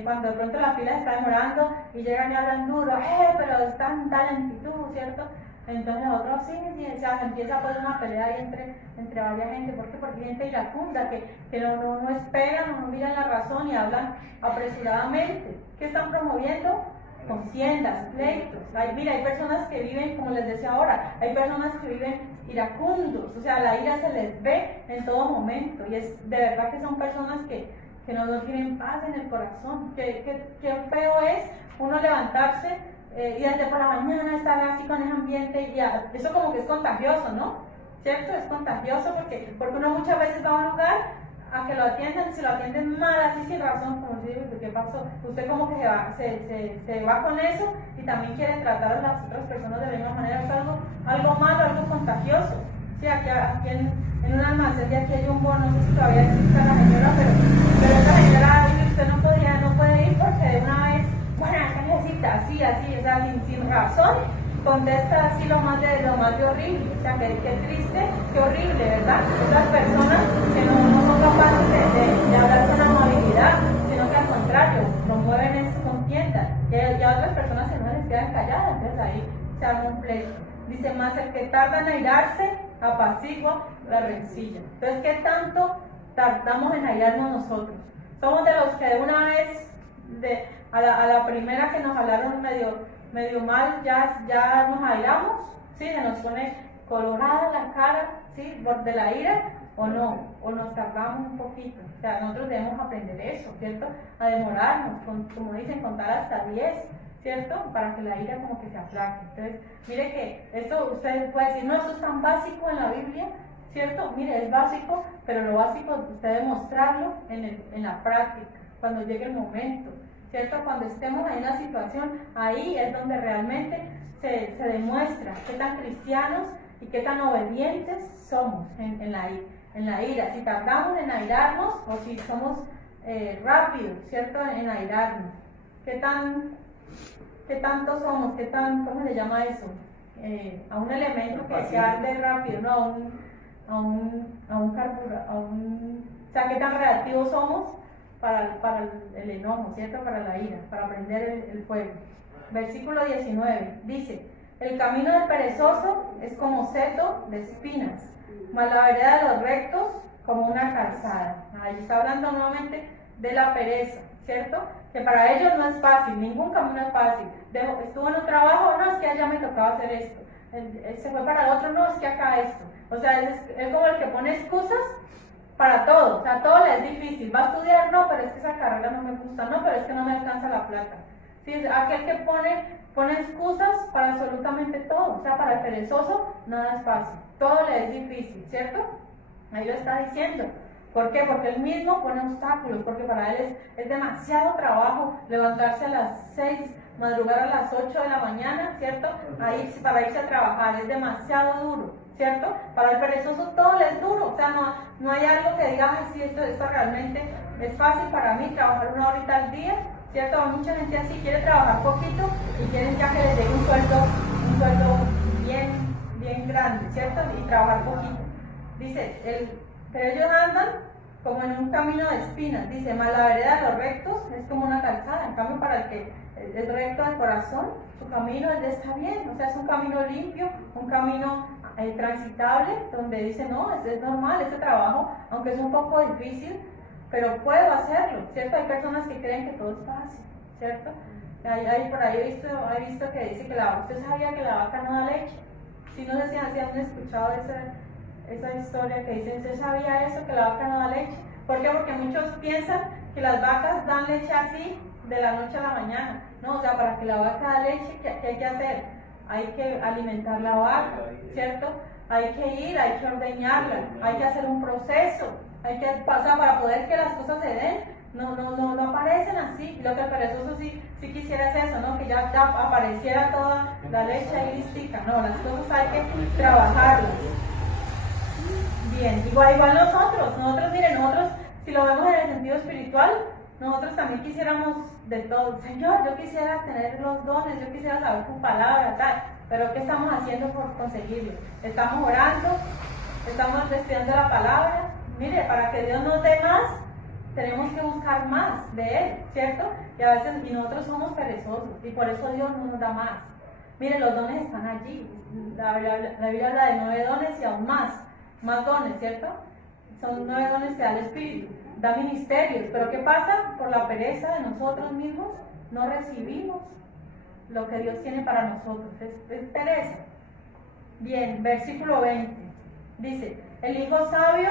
cuando de pronto la fila está demorando y llegan y hablan duro, pero están en tal lentitud, ¿cierto? Entonces otros sí, o sea, se empieza pues una pelea ahí entre varias gente. ¿Por qué? Porque hay gente iracunda que no esperan, no miran la razón y hablan apresuradamente. ¿Qué están promoviendo? Contiendas, pleitos. Mira, hay personas que viven, como les decía ahora, hay personas que viven iracundos, o sea, la ira se les ve en todo momento, y es de verdad que son personas que no tienen paz en el corazón. Qué feo es uno levantarse y desde por la mañana estar así con ese ambiente, y eso como que es contagioso, ¿no? ¿Cierto? Es contagioso porque uno muchas veces va a un lugar a que lo atiendan, si lo atienden mal, así sin razón, como si dice, ¿qué pasó? Usted como que se va con eso y también quiere tratar a las otras personas de la misma manera. Es algo malo, algo contagioso. Sí, aquí en un almacén de aquí hay un bono, no sé si todavía existe la señora, pero esta señora dice, usted no puede ir porque de una vez, bueno, ¿qué necesita? Así, o sea, sin razón, contesta así lo más de horrible. O sea, qué triste, qué horrible, ¿verdad? Esas personas que no son capaces de hablar con amabilidad, sino que al contrario, promueven esas contiendas. Y a otras personas que no les quedan calladas, entonces ahí se arma un pleito. Dice, más el que tarda en airarse, apacigua la rencilla. Entonces, ¿qué tanto tardamos en airarnos nosotros? Somos de los que de una vez, a la primera que nos hablaron medio mal, ya nos airamos, ¿sí? Se nos pone colorada la cara, ¿sí? De la ira, o no, o nos tardamos un poquito. O sea, nosotros debemos aprender eso, ¿cierto? A demorarnos, como dicen, contar hasta 10, ¿cierto? Para que la ira como que se aplaque. Entonces, mire que esto usted puede decir, no, esto es tan básico en la Biblia, ¿cierto? Mire, es básico, pero lo básico usted debe mostrarlo en la práctica, cuando llegue el momento, ¿cierto? Cuando estemos en una situación, ahí es donde realmente se demuestra qué tan cristianos y qué tan obedientes somos en la ira. Si tardamos en airarnos o si somos rápidos, ¿cierto? En airarnos. ¿Qué tanto somos? ¿Cómo se llama eso? A un elemento que se arde rápido, no a un carburador, o sea, qué tan reactivos somos para el enojo, ¿cierto? Para la ira, para prender el fuego. Versículo 19 dice: el camino del perezoso es como seto de espinas, mas la vereda de los rectos como una calzada. Ahí está hablando nuevamente de la pereza, ¿cierto? Que para ellos no es fácil, ningún camino es fácil. Estuvo en un trabajo, no, es que allá me tocaba hacer esto. Se fue para el otro, no, es que acá esto. O sea, es como el que pone excusas para todo, o sea, todo le es difícil. Va a estudiar, no, pero es que esa carrera no me gusta, no, pero es que no me alcanza la plata. Sí, aquel que pone excusas para absolutamente todo. O sea, para el perezoso nada es fácil, todo le es difícil, ¿cierto? Ahí lo está diciendo. ¿Por qué? Porque él mismo pone obstáculos, porque para él es demasiado trabajo levantarse a las 6, madrugar a las 8 de la mañana, ¿cierto? Para irse a trabajar, es demasiado duro, ¿cierto? Para el perezoso todo le es duro, o sea, no hay algo que diga, ay, sí, esto realmente es fácil para mí, trabajar 1 horita al día, ¿cierto? Hay mucha gente así, quiere trabajar poquito y quieren ya que les llegue un sueldo bien grande, ¿cierto? Y trabajar poquito. Dice, pero ellos andan como en un camino de espinas, dice, mas la vereda de los rectos es como una calzada. En cambio, para el que es recto de corazón, su camino está bien, o sea, es un camino limpio, un camino transitable, donde dice, no, es normal este trabajo, aunque es un poco difícil, pero puedo hacerlo, ¿cierto? Hay personas que creen que todo es fácil, ¿cierto? Por ahí he visto que dice que usted sabía que la vaca no da leche. Si no sé si han escuchado esa historia que dice, ¿usted sabía eso, que la vaca no da leche? ¿Por qué? Porque muchos piensan que las vacas dan leche así de la noche a la mañana. No, o sea, para que la vaca da leche, ¿qué hay que hacer? Hay que alimentar la vaca, ¿cierto? Hay que hay que ordeñarla, hay que hacer un proceso, hay que pasar para poder que las cosas se den. No aparecen así. Lo que el perezoso sí quisiera es eso, ¿no? Que ya apareciera toda la leche ahí listica. No, las cosas hay que trabajarlas. Bien, igual nosotros, miren, si lo vemos en el sentido espiritual, nosotros también quisiéramos de todo. Señor, yo quisiera tener los dones, yo quisiera saber tu palabra, tal, pero ¿qué estamos haciendo por conseguirlo? Estamos orando, estamos estudiando la palabra. Mire, para que Dios nos dé más, tenemos que buscar más de Él, ¿cierto? Y a veces nosotros somos perezosos y por eso Dios no nos da más. Mire, los dones están allí. La Biblia habla de 9 dones y aún más dones, ¿cierto? Son 9 dones que da el Espíritu, da ministerios, pero ¿qué pasa? Por la pereza de nosotros mismos no recibimos lo que Dios tiene para nosotros, es pereza. Bien, versículo 20, dice, el hijo sabio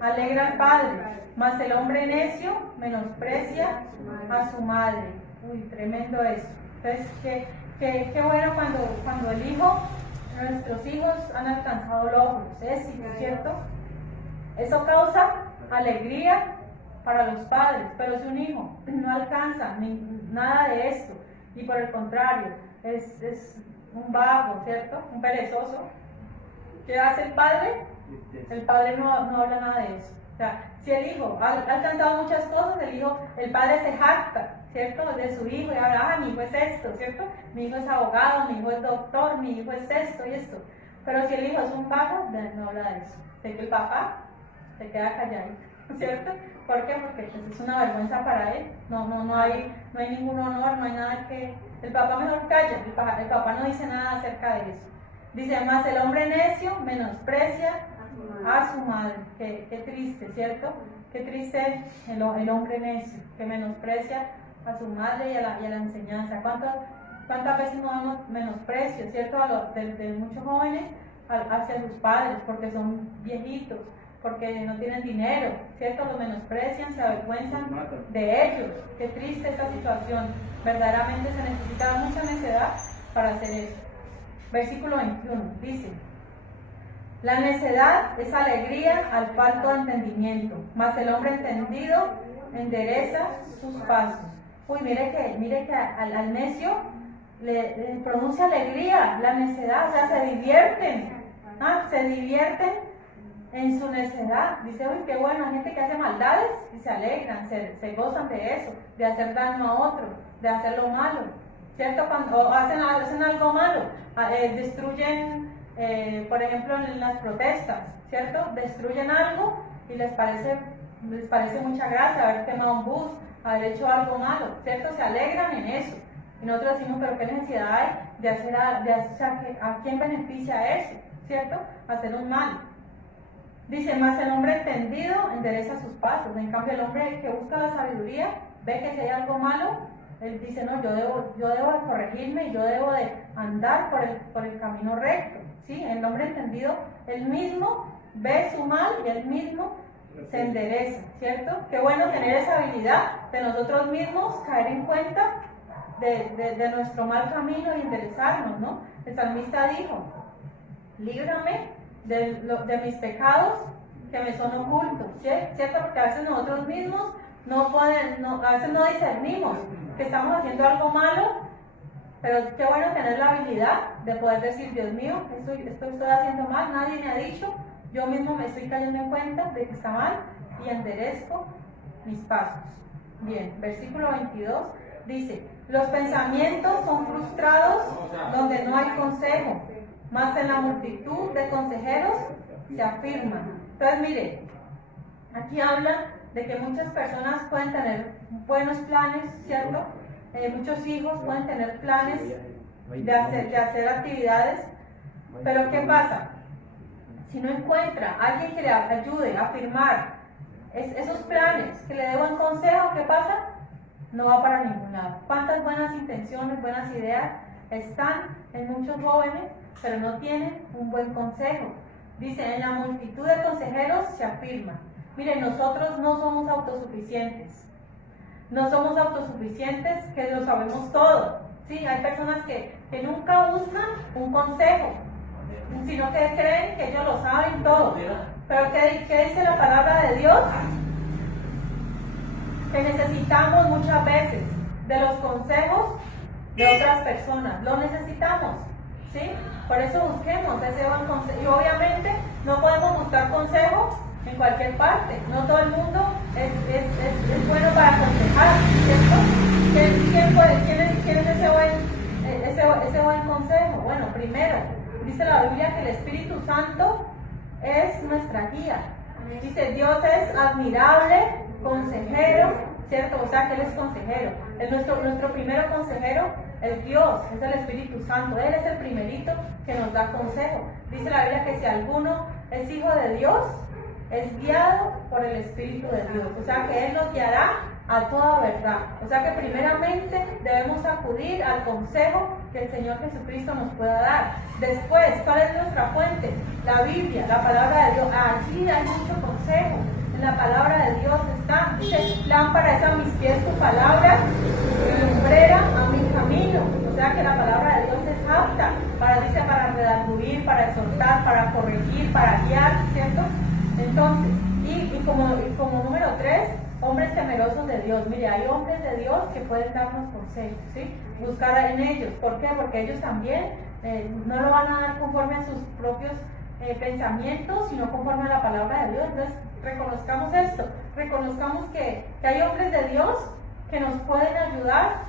alegra al padre, mas el hombre necio menosprecia a su madre. Uy, tremendo eso. Entonces, qué bueno cuando el hijo, nuestros hijos han alcanzado logros, éxito, ¿cierto? Eso causa alegría para los padres, pero si un hijo no alcanza nada de esto, y por el contrario, es un vago, ¿cierto? Un perezoso, ¿qué hace el padre? El padre no habla nada de eso. O sea, si el hijo ha alcanzado muchas cosas, el padre se jacta, ¿cierto? De su hijo y habla, mi hijo es esto, ¿cierto? Mi hijo es abogado, mi hijo es doctor, mi hijo es esto y esto. Pero si el hijo es un vago, no habla de eso. Sé que el papá se queda calladito, ¿cierto? ¿Por qué? Porque pues, es una vergüenza para él. No hay ningún honor, no hay nada que... El papá mejor calla, el papá no dice nada acerca de eso. Dice, más el hombre necio menosprecia a su madre. Qué triste, ¿cierto? Qué triste el hombre necio, que menosprecia a su madre y a la enseñanza. ¿Cuántas veces no damos menosprecio, ¿cierto? De muchos jóvenes hacia sus padres, porque son viejitos, porque no tienen dinero, ¿cierto? Los menosprecian, se avergüenzan de ellos. Qué triste esta situación. Verdaderamente se necesita mucha necedad para hacer eso. Versículo 21 dice, la necedad es alegría al falto de entendimiento, mas el hombre entendido endereza sus pasos. Uy, mire que al necio le pronuncia alegría, la necedad, o sea, se divierten, se divierten en su necedad. Dice, uy, qué bueno, hay gente que hace maldades y se alegran, se gozan de eso, de hacer daño a otro, de hacer lo malo, ¿cierto? Cuando hacen algo malo, destruyen, por ejemplo, en las protestas, ¿cierto? Destruyen algo y les parece mucha gracia haber quemado un bus, haber hecho algo malo, ¿cierto? Se alegran en eso. Y nosotros decimos, pero qué necesidad hay de hacer, ¿a quién beneficia eso? ¿Cierto? Hacer un mal. Dice, más el hombre entendido endereza sus pasos. En cambio, el hombre que busca la sabiduría, ve que si hay algo malo, él dice, no, yo debo de corregirme y yo debo de andar por el camino recto. ¿Sí? El hombre entendido, él mismo ve su mal y él mismo se endereza, ¿cierto? Qué bueno tener esa habilidad de nosotros mismos caer en cuenta de nuestro mal camino y enderezarnos, ¿no? El salmista dijo, líbrame de mis pecados que me son ocultos, ¿cierto? Porque a veces nosotros mismos a veces no discernimos que estamos haciendo algo malo, pero qué bueno tener la habilidad de poder decir, Dios mío, esto estoy haciendo mal, nadie me ha dicho, yo mismo me estoy cayendo en cuenta de que está mal y enderezco mis pasos. Bien, versículo 22 dice, los pensamientos son frustrados donde no hay consejo, mas en la multitud de consejeros se afirman. Entonces, mire, aquí habla de que muchas personas pueden tener buenos planes, ¿cierto? Muchos hijos pueden tener planes de hacer actividades, pero ¿qué pasa? Si no encuentra a alguien que le ayude a firmar esos planes, que le dé buen consejo, ¿qué pasa? No va para ningún lado. ¿Cuántas buenas intenciones, buenas ideas están en muchos jóvenes, pero no tienen un buen consejo? Dice, en la multitud de consejeros se afirma. Miren, nosotros no somos autosuficientes. No somos autosuficientes que lo sabemos todo. ¿Sí? Hay personas que nunca buscan un consejo, sino que creen que ellos lo saben todo. Pero ¿qué dice la palabra de Dios? Que necesitamos muchas veces de los consejos de otras personas. Lo necesitamos, ¿sí? Por eso busquemos ese buen consejo. Y obviamente no podemos buscar consejo en cualquier parte. No todo el mundo es bueno para aconsejar, ¿cierto? ¿Quién es ese buen consejo? Bueno, primero, dice la Biblia que el Espíritu Santo es nuestra guía. Dice, Dios es admirable, consejero, ¿cierto? O sea que Él es consejero. Nuestro primer consejero es Dios, es el Espíritu Santo. Él es el primerito que nos da consejo. Dice la Biblia que si alguno es hijo de Dios, es guiado por el Espíritu de Dios. O sea que Él nos guiará a toda verdad. O sea que primeramente debemos acudir al consejo que el Señor Jesucristo nos pueda dar. Después, ¿cuál es nuestra fuente? La Biblia, la palabra de Dios. Allí hay mucho consejo. En la palabra de Dios está. Dice, lámpara es a mis pies tu palabra y lumbrera a mi camino. O sea que la palabra de Dios es apta para redarguir, para exhortar, para corregir, para guiar, ¿cierto? Entonces, y como número 3, hombres temerosos de Dios. Mire, hay hombres de Dios que pueden darnos consejos, ¿sí? Buscar en ellos. ¿Por qué? Porque ellos también no lo van a dar conforme a sus propios pensamientos, sino conforme a la palabra de Dios. Entonces, reconozcamos esto. Reconozcamos que hay hombres de Dios que nos pueden ayudar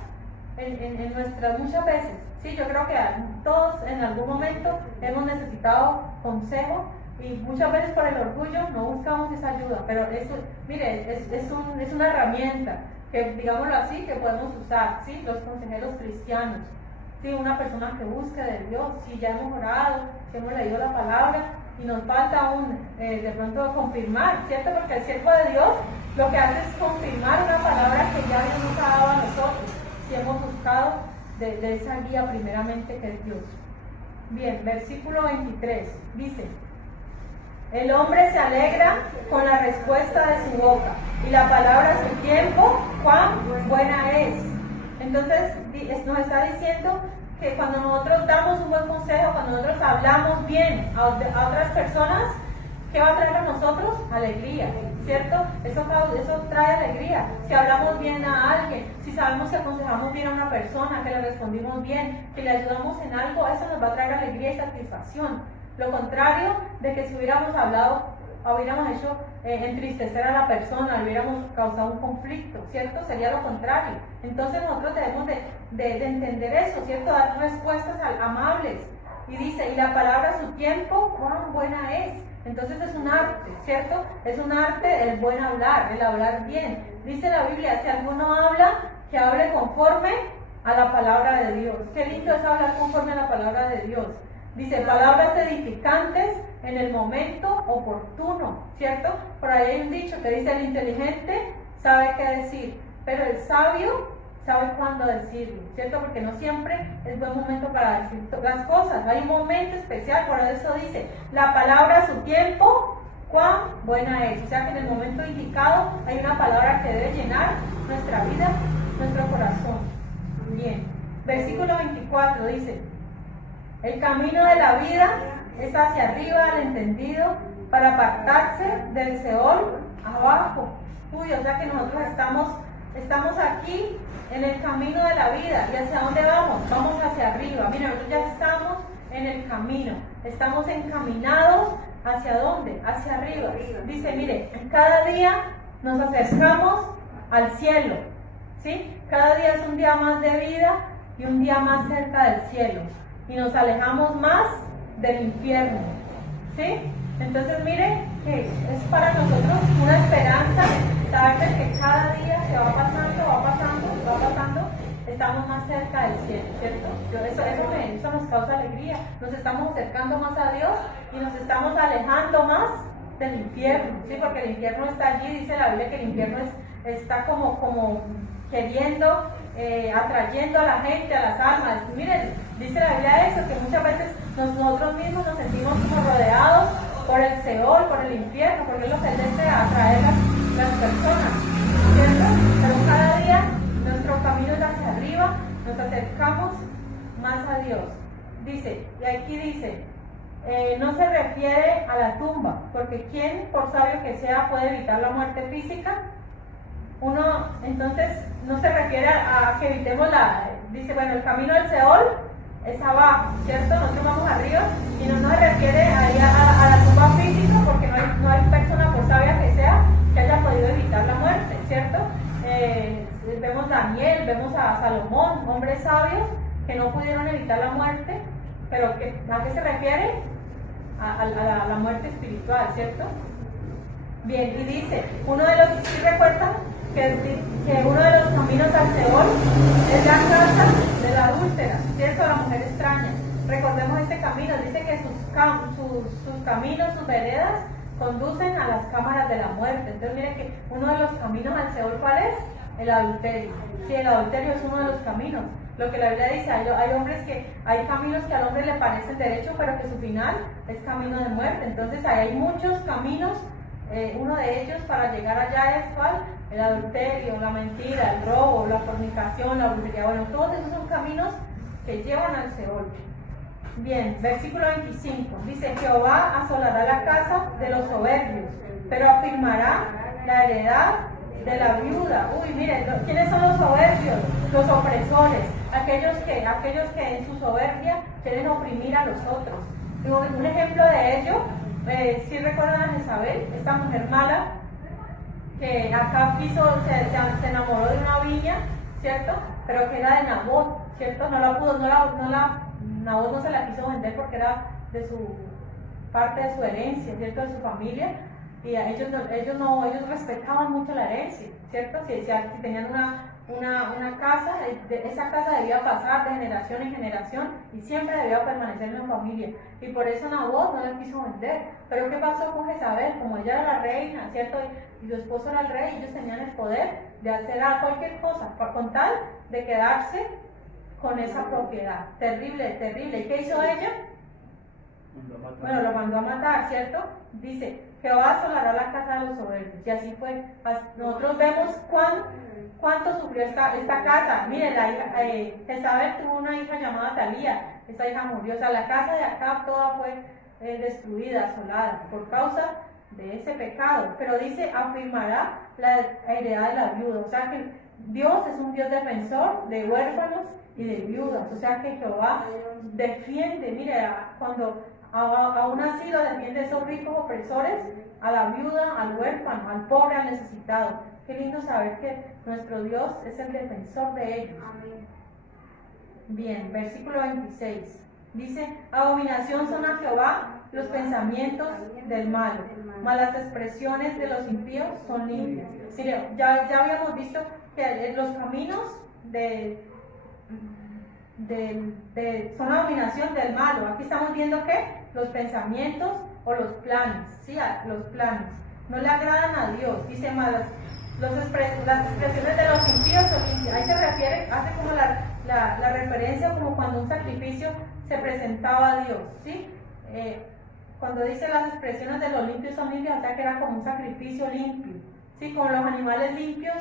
en nuestras muchas veces. Sí, yo creo que todos en algún momento hemos necesitado consejo. Y muchas veces por el orgullo no buscamos esa ayuda, pero eso, mire, es una herramienta que, digámoslo así, que podemos usar, ¿sí? Los consejeros cristianos, ¿sí? Una persona que busque de Dios, si ya hemos orado, si hemos leído la palabra y nos falta aún de pronto confirmar, ¿cierto? Porque el siervo de Dios lo que hace es confirmar una palabra que ya Dios nos ha dado a nosotros, si hemos buscado de esa guía primeramente que es Dios. Bien, versículo 23, dice, el hombre se alegra con la respuesta de su boca y la palabra a su tiempo, cuán buena es. Entonces nos está diciendo que cuando nosotros damos un buen consejo, cuando nosotros hablamos bien a otras personas, ¿qué va a traer a nosotros? Alegría, ¿cierto? Eso trae alegría. Si hablamos bien a alguien, si sabemos que aconsejamos bien a una persona, que le respondimos bien, que le ayudamos en algo, eso nos va a traer alegría y satisfacción. Lo contrario de que si hubiéramos hablado, hubiéramos hecho entristecer a la persona, hubiéramos causado un conflicto, ¿cierto? Sería lo contrario. Entonces nosotros debemos de entender eso, ¿cierto? Dar respuestas amables. Y dice, y la palabra a su tiempo, cuán buena es. Entonces es un arte, ¿cierto? Es un arte el buen hablar, el hablar bien. Dice la Biblia, si alguno habla, que hable conforme a la palabra de Dios. Qué lindo es hablar conforme a la palabra de Dios. Dice, palabras edificantes en el momento oportuno, ¿cierto? Por ahí hay un dicho que dice, el inteligente sabe qué decir, pero el sabio sabe cuándo decirlo, ¿cierto? Porque no siempre es buen momento para decir las cosas. Hay un momento especial, por eso dice, la palabra a su tiempo, cuán buena es. O sea que en el momento indicado hay una palabra que debe llenar nuestra vida, nuestro corazón. Bien. Versículo 24 dice, el camino de la vida es hacia arriba al entendido para apartarse del Seol abajo. Uy, o sea que nosotros estamos aquí en el camino de la vida. ¿Y hacia dónde vamos? Vamos hacia arriba. Mira, nosotros ya estamos en el camino. Estamos encaminados ¿hacia dónde? Hacia arriba. Dice, mire, cada día nos acercamos al cielo, ¿sí? Cada día es un día más de vida y un día más cerca del cielo. Y nos alejamos más del infierno, ¿sí? Entonces mire que es para nosotros una esperanza saber que cada día que va pasando, estamos más cerca del cielo, ¿cierto? Eso nos causa alegría, nos estamos acercando más a Dios y nos estamos alejando más del infierno, ¿sí? Porque el infierno está allí, dice la Biblia que el infierno está como queriendo, atrayendo a la gente, a las almas. Miren, dice la Biblia eso, que muchas veces nosotros mismos nos sentimos como rodeados por el Seol, por el infierno, porque es lo que Él desea, atraer las personas, ¿cierto? Pero cada día nuestro camino es hacia arriba, nos acercamos más a Dios. Dice, y aquí dice, no se refiere a la tumba, porque ¿quién, por sabio que sea, puede evitar la muerte física? Entonces, no se refiere a que evitemos dice, bueno, el camino del Seol es abajo, ¿cierto? Nosotros vamos arriba y no se refiere ahí a la tumba física, porque no hay persona, por sabia que sea, que haya podido evitar la muerte, ¿cierto? Vemos a Daniel, vemos a Salomón, hombres sabios que no pudieron evitar la muerte, pero ¿a qué se refiere? A la muerte espiritual, ¿cierto? Bien, y dice, ¿sí recuerdan? Que uno de los caminos al Seol es la casa de la adúltera, ¿cierto? La mujer extraña. Recordemos este camino, dice que sus caminos, sus veredas, conducen a las cámaras de la muerte. Entonces mire que uno de los caminos al Seol, ¿cuál es? El adulterio. Sí, el adulterio es uno de los caminos. Lo que la Biblia dice, hay caminos que al hombre le parecen derechos, pero que su final es camino de muerte. Entonces ahí hay muchos caminos. Uno de ellos para llegar allá es ¿cuál? El adulterio, la mentira, el robo, la fornicación, la brujería. Bueno, todos esos son caminos que llevan al Seol. Bien, versículo 25 dice, Jehová asolará la casa de los soberbios, pero afirmará la heredad de la viuda. Uy, miren, ¿quiénes son los soberbios? Los opresores, aquellos que en su soberbia quieren oprimir a los otros. Un ejemplo de ello, si recuerdan a Jezabel, esta mujer mala, que acá se enamoró de una viña, ¿cierto? Pero que era de Nabot, ¿cierto? Nabot no se la quiso vender porque era de su parte de su herencia, ¿cierto? De su familia, y ellos respetaban mucho la herencia, ¿cierto? Si tenían una casa, esa casa debía pasar de generación en generación y siempre debía permanecer en la familia, y por eso Nabot no la quiso vender. Pero ¿qué pasó con Jezabel? Como ella era la reina, ¿cierto? Y su esposo era el rey, ellos tenían el poder de hacer cualquier cosa con tal de quedarse con esa propiedad. Terrible, terrible. ¿Y qué hizo ella? Bueno, lo mandó a matar, ¿cierto? Dice, Jehová asolará la casa de los soberbios. Y así fue. Nosotros vemos cuánto sufrió esta casa. Miren, Jezabel tuvo una hija llamada Talía. Esa hija murió. O sea, la casa de Acab toda fue destruida, asolada, por causa de ese pecado, pero dice, afirmará la heredad de la viuda. O sea que Dios es un Dios defensor de huérfanos y de viudas. O sea que Jehová defiende, mire, cuando aún así lo defiende a esos ricos opresores, a la viuda, al huérfano, al pobre, al necesitado. Qué lindo saber que nuestro Dios es el defensor de ellos. Bien, versículo 26. Dice, abominación son a Jehová los pensamientos del malo, mas las expresiones de los impíos son limpias. Mire, ya habíamos visto que los caminos son abominación del malo. Aquí estamos viendo que los pensamientos o los planes, ¿sí? Los planes no le agradan a Dios. Dice, mas las expresiones de los impíos son limpias. Ahí se refiere, hace como la referencia como cuando un sacrificio se presentaba a Dios, ¿sí? Cuando dice las expresiones de los limpios son limpias, o sea que era como un sacrificio limpio, ¿sí? Como los animales limpios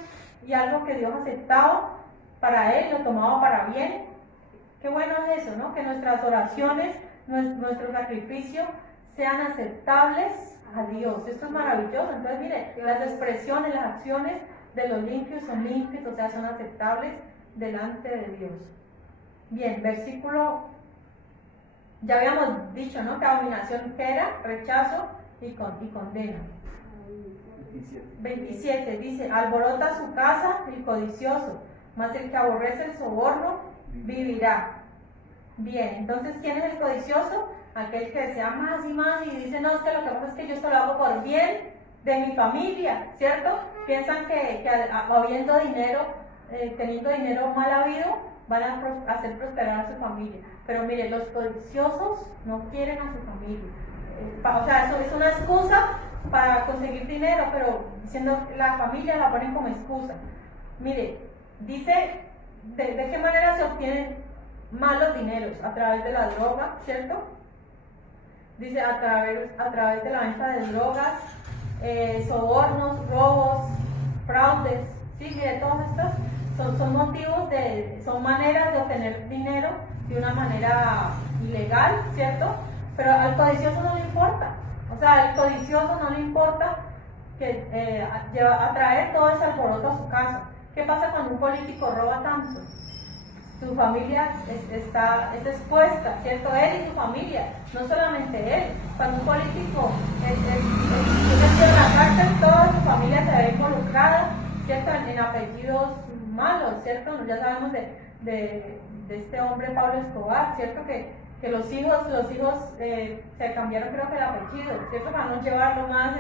y algo que Dios aceptaba para él, lo tomaba para bien. Qué bueno es eso, ¿no? Que nuestras oraciones, nuestro sacrificio sean aceptables a Dios. Esto es maravilloso. Entonces, mire, las expresiones, las acciones de los limpios son limpios, o sea, son aceptables delante de Dios. Bien, versículo, ya habíamos dicho, ¿no? Que abominación que era rechazo y condena. 27 dice, alborota su casa el codicioso, mas el que aborrece el soborno vivirá. Bien, entonces, ¿quién es el codicioso? Aquel que desea más y más y dice, no, es que lo que pasa es que yo esto lo hago por bien de mi familia, ¿cierto? Piensan que habiendo dinero, teniendo dinero mal habido, van a hacer prosperar a su familia. Pero mire, los codiciosos no quieren a su familia. O sea, eso es una excusa para conseguir dinero, pero diciendo la familia la ponen como excusa. Mire, dice, ¿de qué manera se obtienen malos dineros? A través de la droga, ¿cierto? Dice, a través de la venta de drogas, sobornos, robos, fraudes, ¿sí? Mire, todos estos son motivos, son maneras de obtener dinero de una manera ilegal, ¿cierto? Pero al codicioso no le importa. O sea, al codicioso no le importa que atraer todo ese alboroto a su casa. ¿Qué pasa cuando un político roba tanto? Su familia está expuesta, ¿cierto? Él y su familia, no solamente él. Cuando un político tiene la cárcel, toda su familia se ve involucrada, ¿cierto? En apellidos malos, ¿cierto? Ya sabemos de este hombre Pablo Escobar, ¿cierto? Que los hijos se cambiaron, creo que el apellido, ¿cierto? Para no llevarlo más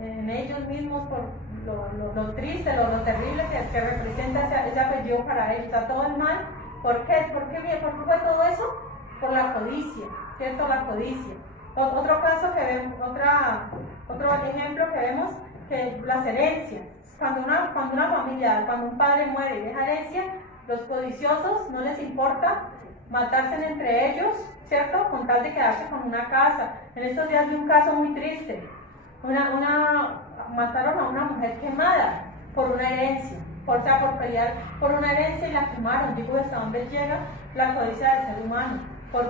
en ellos mismos por lo triste, lo terrible que representa ese apellido para ellos. Está todo el mal. ¿Por qué? ¿Por qué fue todo eso? Por la codicia, ¿cierto? La codicia. Otro caso que vemos, otro ejemplo que vemos, que las herencias. Cuando una familia, cuando un padre muere y deja herencia, los codiciosos no les importa matarse entre ellos, ¿cierto? Con tal de quedarse con una casa. En estos días vi un caso muy triste. Mataron a una mujer quemada por una herencia, por pelear por una herencia y la quemaron. Digo, ¿hasta dónde llega la codicia del ser humano? Por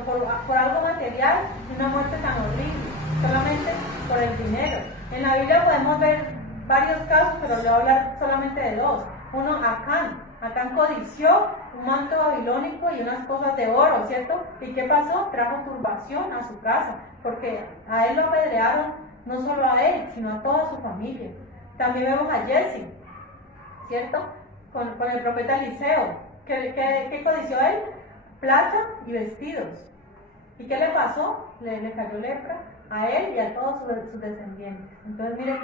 algo material, una muerte tan horrible, solamente por el dinero. En la Biblia podemos ver varios casos, pero le voy a hablar solamente de dos. Uno, Acán codició un manto babilónico y unas cosas de oro, ¿cierto? ¿Y qué pasó? Trajo turbación a su casa, porque a él lo apedrearon, no solo a él, sino a toda su familia. También vemos a Jesse, ¿cierto? Con el profeta Eliseo. ¿Qué codició él? Plata y vestidos. ¿Y qué le pasó? Le cayó lepra a él y a todos sus descendientes. Entonces, mire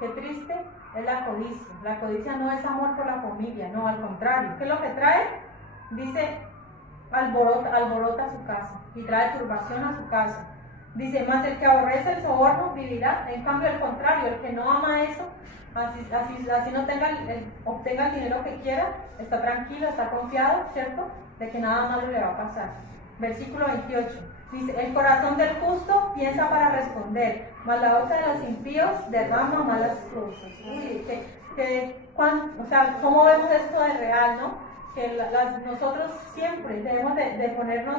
qué triste es la codicia. La codicia no es amor por la familia, no, al contrario. ¿Qué es lo que trae? Dice, alborota su casa y trae turbación a su casa. Dice, más el que aborrece el soborno vivirá. En cambio, al contrario, el que no ama eso, así no obtenga el dinero que quiera, está tranquilo, está confiado, ¿cierto? De que nada malo le va a pasar. Versículo 28. Dice, el corazón del justo piensa para responder, mas la boca de los impíos derrama malas cosas. O sea, ¿cómo vemos esto de real, no? Que nosotros siempre debemos de ponernos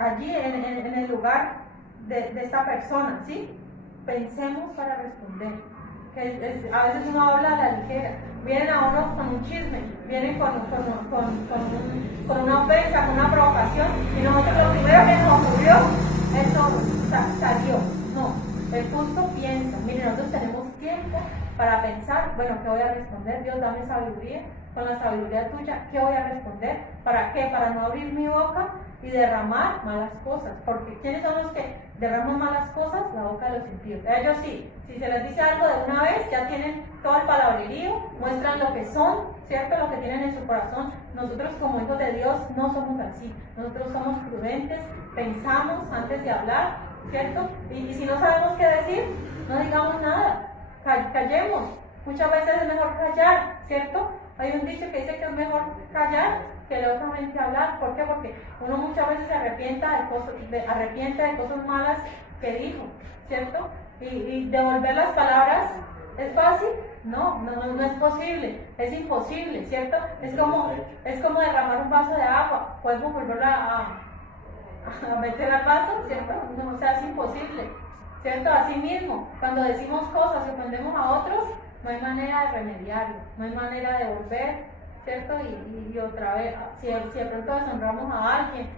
allí en el lugar de esta persona, ¿sí? pensemos para responder. A veces uno habla a la ligera, vienen a uno con un chisme, vienen con una ofensa, con una provocación, y nosotros lo primero que nos ocurrió, eso salió. No, el justo piensa. Miren, nosotros tenemos tiempo para pensar, bueno, ¿qué voy a responder? Dios, dame sabiduría, con la sabiduría tuya, ¿qué voy a responder? ¿Para qué? Para no abrir mi boca y derramar malas cosas, porque ¿quiénes son los que derraman malas cosas? La boca de los impíos. Ellos sí, si se les dice algo de una vez, ya tienen todo el palabrerío, muestran lo que son, ¿cierto? Lo que tienen en su corazón. Nosotros como hijos de Dios no somos así, nosotros somos prudentes, pensamos antes de hablar, ¿cierto? Y si no sabemos qué decir, no digamos nada, callemos. Muchas veces es mejor callar, ¿cierto? Hay un dicho que dice que es mejor callar que locamente hablar. ¿Por qué? Porque uno muchas veces se arrepiente de cosas malas que dijo, ¿cierto? Y devolver las palabras, ¿es fácil? No es posible, es imposible, ¿cierto? Es como derramar un vaso de agua, podemos volverla a meter al vaso, ¿cierto? No, o sea, es imposible, ¿cierto? Así mismo, cuando decimos cosas y ofendemos a otros, no hay manera de remediarlo, no hay manera de volver, ¿cierto? Y otra vez, si de pronto deshonramos a alguien,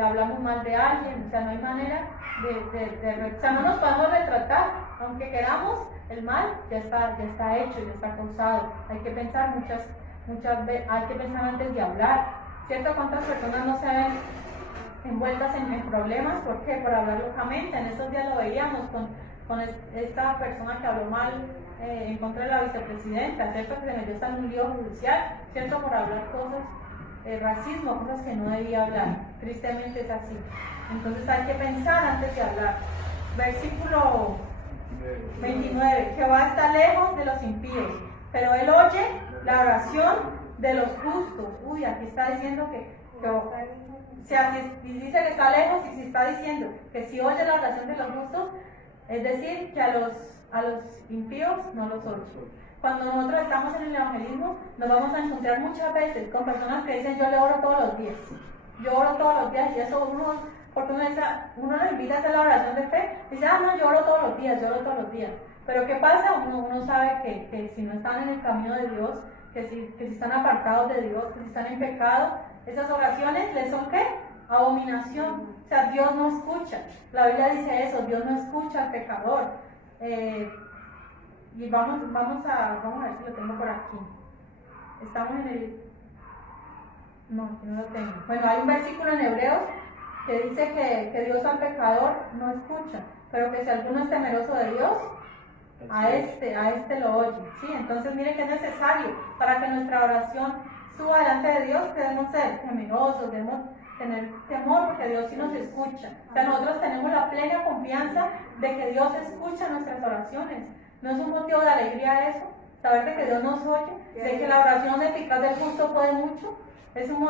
hablamos mal de alguien, o sea, no hay manera o sea, no nos podemos retratar, aunque queramos, el mal ya está hecho, ya está causado. Hay que pensar muchas veces, hay que pensar antes de hablar, ¿cierto? ¿Cuántas personas no se ven envueltas en problemas? ¿Por qué? Por hablar locamente. En estos días lo veíamos con esta persona que habló mal en contra de la vicepresidenta, ¿cierto? Que se metió hasta en un lío judicial, ¿cierto? Por hablar cosas, racismo, cosas que no debía hablar. Tristemente es así. Entonces hay que pensar antes de hablar. Versículo 29. Jehová está lejos de los impíos, pero él oye la oración de los justos. Uy, aquí está diciendo o sea, si dice que está lejos y si está diciendo que si oye la oración de los justos, es decir, que a los impíos no los oye. Cuando nosotros estamos en el evangelismo, nos vamos a encontrar muchas veces con personas que dicen: yo le oro todos los días, yo oro todos los días, y eso porque uno les invita a hacer la oración de fe, y dice: no, yo oro todos los días, yo oro todos los días. Pero ¿qué pasa? Uno sabe que si no están en el camino de Dios, que si están apartados de Dios, que si están en pecado, esas oraciones les son ¿qué? Abominación. O sea, Dios no escucha. La Biblia dice eso: Dios no escucha al pecador. Y vamos a ver si lo tengo por aquí. Estamos en el... No, aquí no lo tengo. Bueno, hay un versículo en Hebreos que dice que Dios al pecador no escucha, pero que si alguno es temeroso de Dios, a este lo oye. ¿Sí? Entonces mire que es necesario para que nuestra oración suba delante de Dios, debemos ser temerosos, debemos tener temor, porque Dios sí nos escucha. O sea, nosotros tenemos la plena confianza de que Dios escucha nuestras oraciones. ¿No es un motivo de alegría eso? Saber de que Dios nos oye, de que la oración eficaz del justo puede mucho.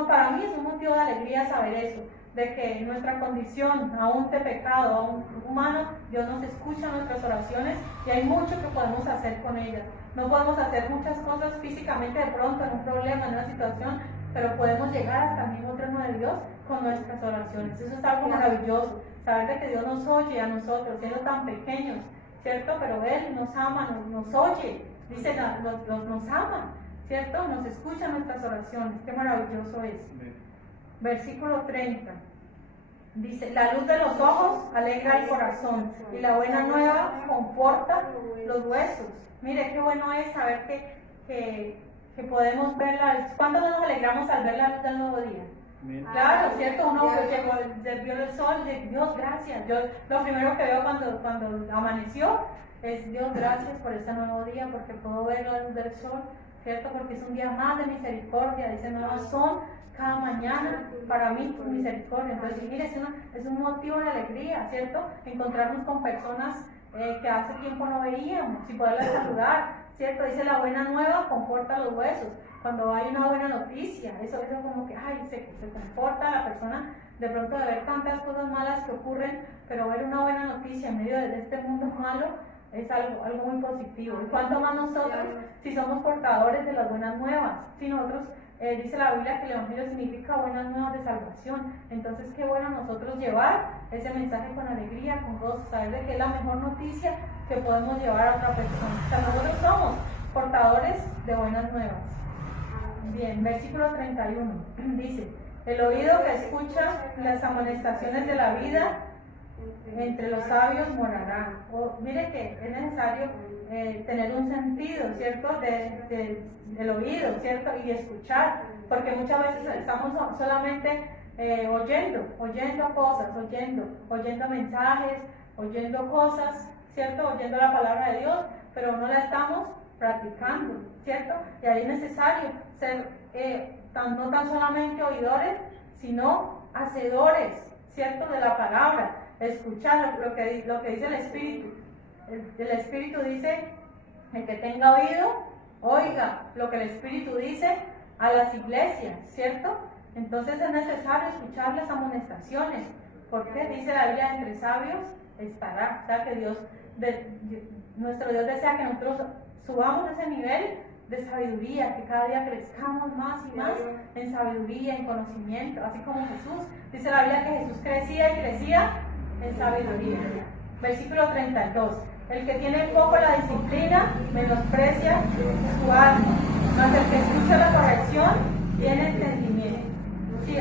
Para mí es un motivo de alegría saber eso, de que en nuestra condición, aún de pecado, aún humano, Dios nos escucha nuestras oraciones y hay mucho que podemos hacer con ellas. No podemos hacer muchas cosas físicamente de pronto en un problema, en una situación, pero podemos llegar hasta el mismo trono de Dios con nuestras oraciones. Eso es algo maravilloso, saber de que Dios nos oye a nosotros, siendo tan pequeños, ¿cierto? Pero Él nos ama, nos oye, dice, nos ama, ¿cierto? Nos escucha nuestras oraciones. Qué maravilloso es. Versículo 30. Dice: la luz de los ojos alegra el corazón y la buena nueva conforta los huesos. Mire, qué bueno es saber que podemos verla. ¿Cuánto nos alegramos al ver la luz del nuevo día? Claro, ¿cierto? Uno vio el sol, Dios, gracias. Yo lo primero que veo cuando amaneció es: Dios, gracias por este nuevo día, porque puedo ver la luz del sol, ¿cierto? Porque es un día más de misericordia, dice: nuevas son cada mañana para mí tu misericordia. Entonces, mire, es un motivo de alegría, ¿cierto? Encontrarnos con personas que hace tiempo no veíamos y poderlas saludar, ¿cierto? Dice: la buena nueva conforta los huesos. Cuando hay una buena noticia, eso como que se conforta a la persona de pronto de ver tantas cosas malas que ocurren, pero ver una buena noticia en medio de este mundo malo es algo muy positivo. Y cuánto más nosotros, si somos portadores de las buenas nuevas, si nosotros, dice la Biblia que el Evangelio significa buenas nuevas de salvación. Entonces qué bueno nosotros llevar ese mensaje con alegría, con gozo, saber de que es la mejor noticia que podemos llevar a otra persona. O sea, nosotros somos portadores de buenas nuevas. Bien, versículo 31 dice: el oído que escucha las amonestaciones de la vida, entre los sabios morará. Mire que es necesario tener un sentido, ¿cierto? Del oído, ¿cierto? Y escuchar, porque muchas veces estamos solamente oyendo cosas, oyendo mensajes, oyendo cosas, ¿cierto? Oyendo la palabra de Dios, pero no la estamos practicando, ¿cierto? Y ahí es necesario ser no tan solamente oidores, sino hacedores, ¿cierto? De la palabra, escuchar lo que dice el Espíritu. El Espíritu dice: el que tenga oído, oiga lo que el Espíritu dice a las iglesias, ¿cierto? Entonces es necesario escuchar las amonestaciones, porque dice la Biblia: entre sabios estará. O sea que nuestro Dios desea que nosotros subamos ese nivel de sabiduría, que cada día crezcamos más y más en sabiduría, en conocimiento, así como Jesús. Dice la Biblia que Jesús crecía y crecía en sabiduría. Versículo 32: el que tiene poco la disciplina menosprecia su alma, mas el que escucha la corrección tiene entendimiento. Sí,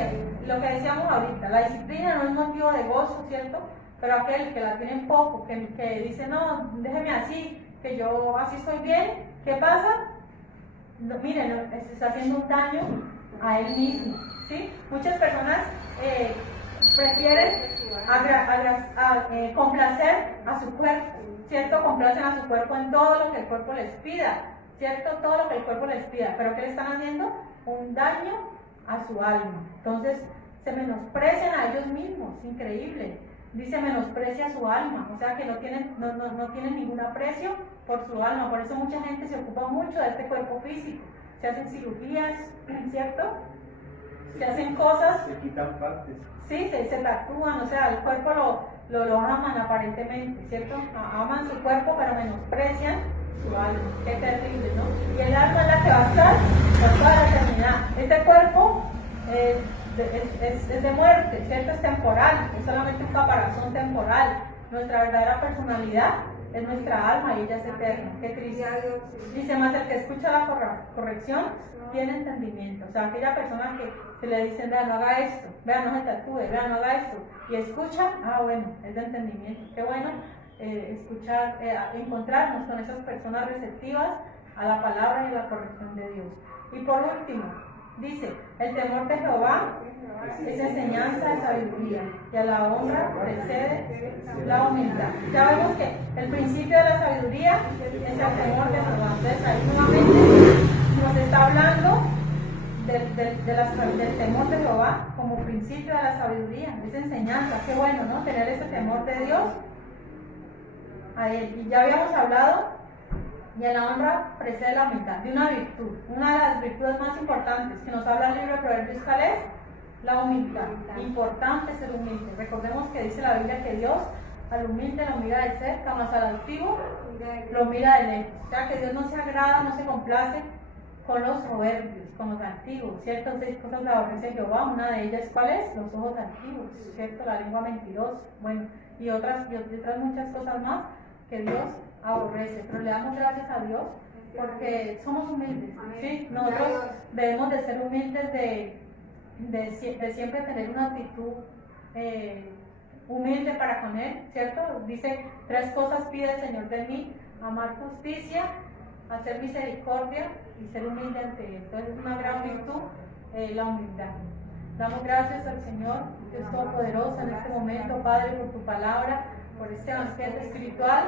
lo que decíamos ahorita, la disciplina no es motivo de gozo, ¿cierto? Pero aquel que la tiene poco, que dice: no, déjeme así, que yo así estoy bien, ¿qué pasa? No, miren, se está haciendo un daño a él mismo, ¿sí? Muchas personas prefieren complacer a su cuerpo, ¿cierto? Complacen a su cuerpo en todo lo que el cuerpo les pida, ¿cierto? Todo lo que el cuerpo les pida, pero ¿qué le están haciendo? Un daño a su alma. Entonces se menosprecian a ellos mismos, increíble. Dice: menosprecia su alma, o sea que no tienen ningún aprecio por su alma. Por eso mucha gente se ocupa mucho de este cuerpo físico, se hacen cirugías, ¿cierto? Se hacen cosas, se quitan partes, sí, se tatúan, o sea, el cuerpo lo aman aparentemente, ¿cierto? Aman su cuerpo, pero menosprecian su alma. Qué terrible, ¿no? Y el alma es la que va a estar por toda la eternidad. Este cuerpo es de muerte, ¿cierto? Es temporal, es solamente un caparazón temporal. Nuestra verdadera personalidad es nuestra alma y ella es eterna. Qué triste. Dice: más el que escucha la corrección tiene entendimiento. O sea, aquella persona que se le dicen: vea, no haga esto, vea, no se tatúe, vea, no haga esto, y escucha, bueno, es de entendimiento. Qué bueno escuchar, encontrarnos con esas personas receptivas a la palabra y a la corrección de Dios. Y por último, dice: el temor de Jehová es enseñanza de sabiduría, y a la honra precede la humildad. Ya vemos que el principio de la sabiduría es el temor de Jehová. Entonces ahí nuevamente nos está hablando del temor de Jehová como principio de la sabiduría. Es enseñanza. Qué bueno, ¿no? Tener ese temor de Dios a Él. Y ya habíamos hablado, y a la honra precede la humildad, de una virtud. Una de las virtudes más importantes que nos habla el libro de Proverbios, ¿cuál es? La humildad. Importante ser humilde. Recordemos que dice la Biblia que Dios al humilde lo mira de cerca, más al altivo lo mira de lejos. O sea que Dios no se agrada, no se complace con los soberbios, con los altivos, ¿cierto? 6 cosas que aborrece Jehová, una de ellas, ¿cuál es? Los ojos altivos, ¿cierto? La lengua mentirosa, bueno, y otras muchas cosas más que Dios aborrece. Pero le damos gracias a Dios porque somos humildes, ¿sí? Nosotros debemos de ser humildes, de siempre tener una actitud humilde para con Él, ¿cierto? Dice: 3 cosas pide el Señor de mí: amar justicia, hacer misericordia y ser humilde ante Él. Entonces es una gran virtud, la humildad. Damos gracias al Señor, Dios Todopoderoso, en este momento, Padre, por tu palabra, por este banquete espiritual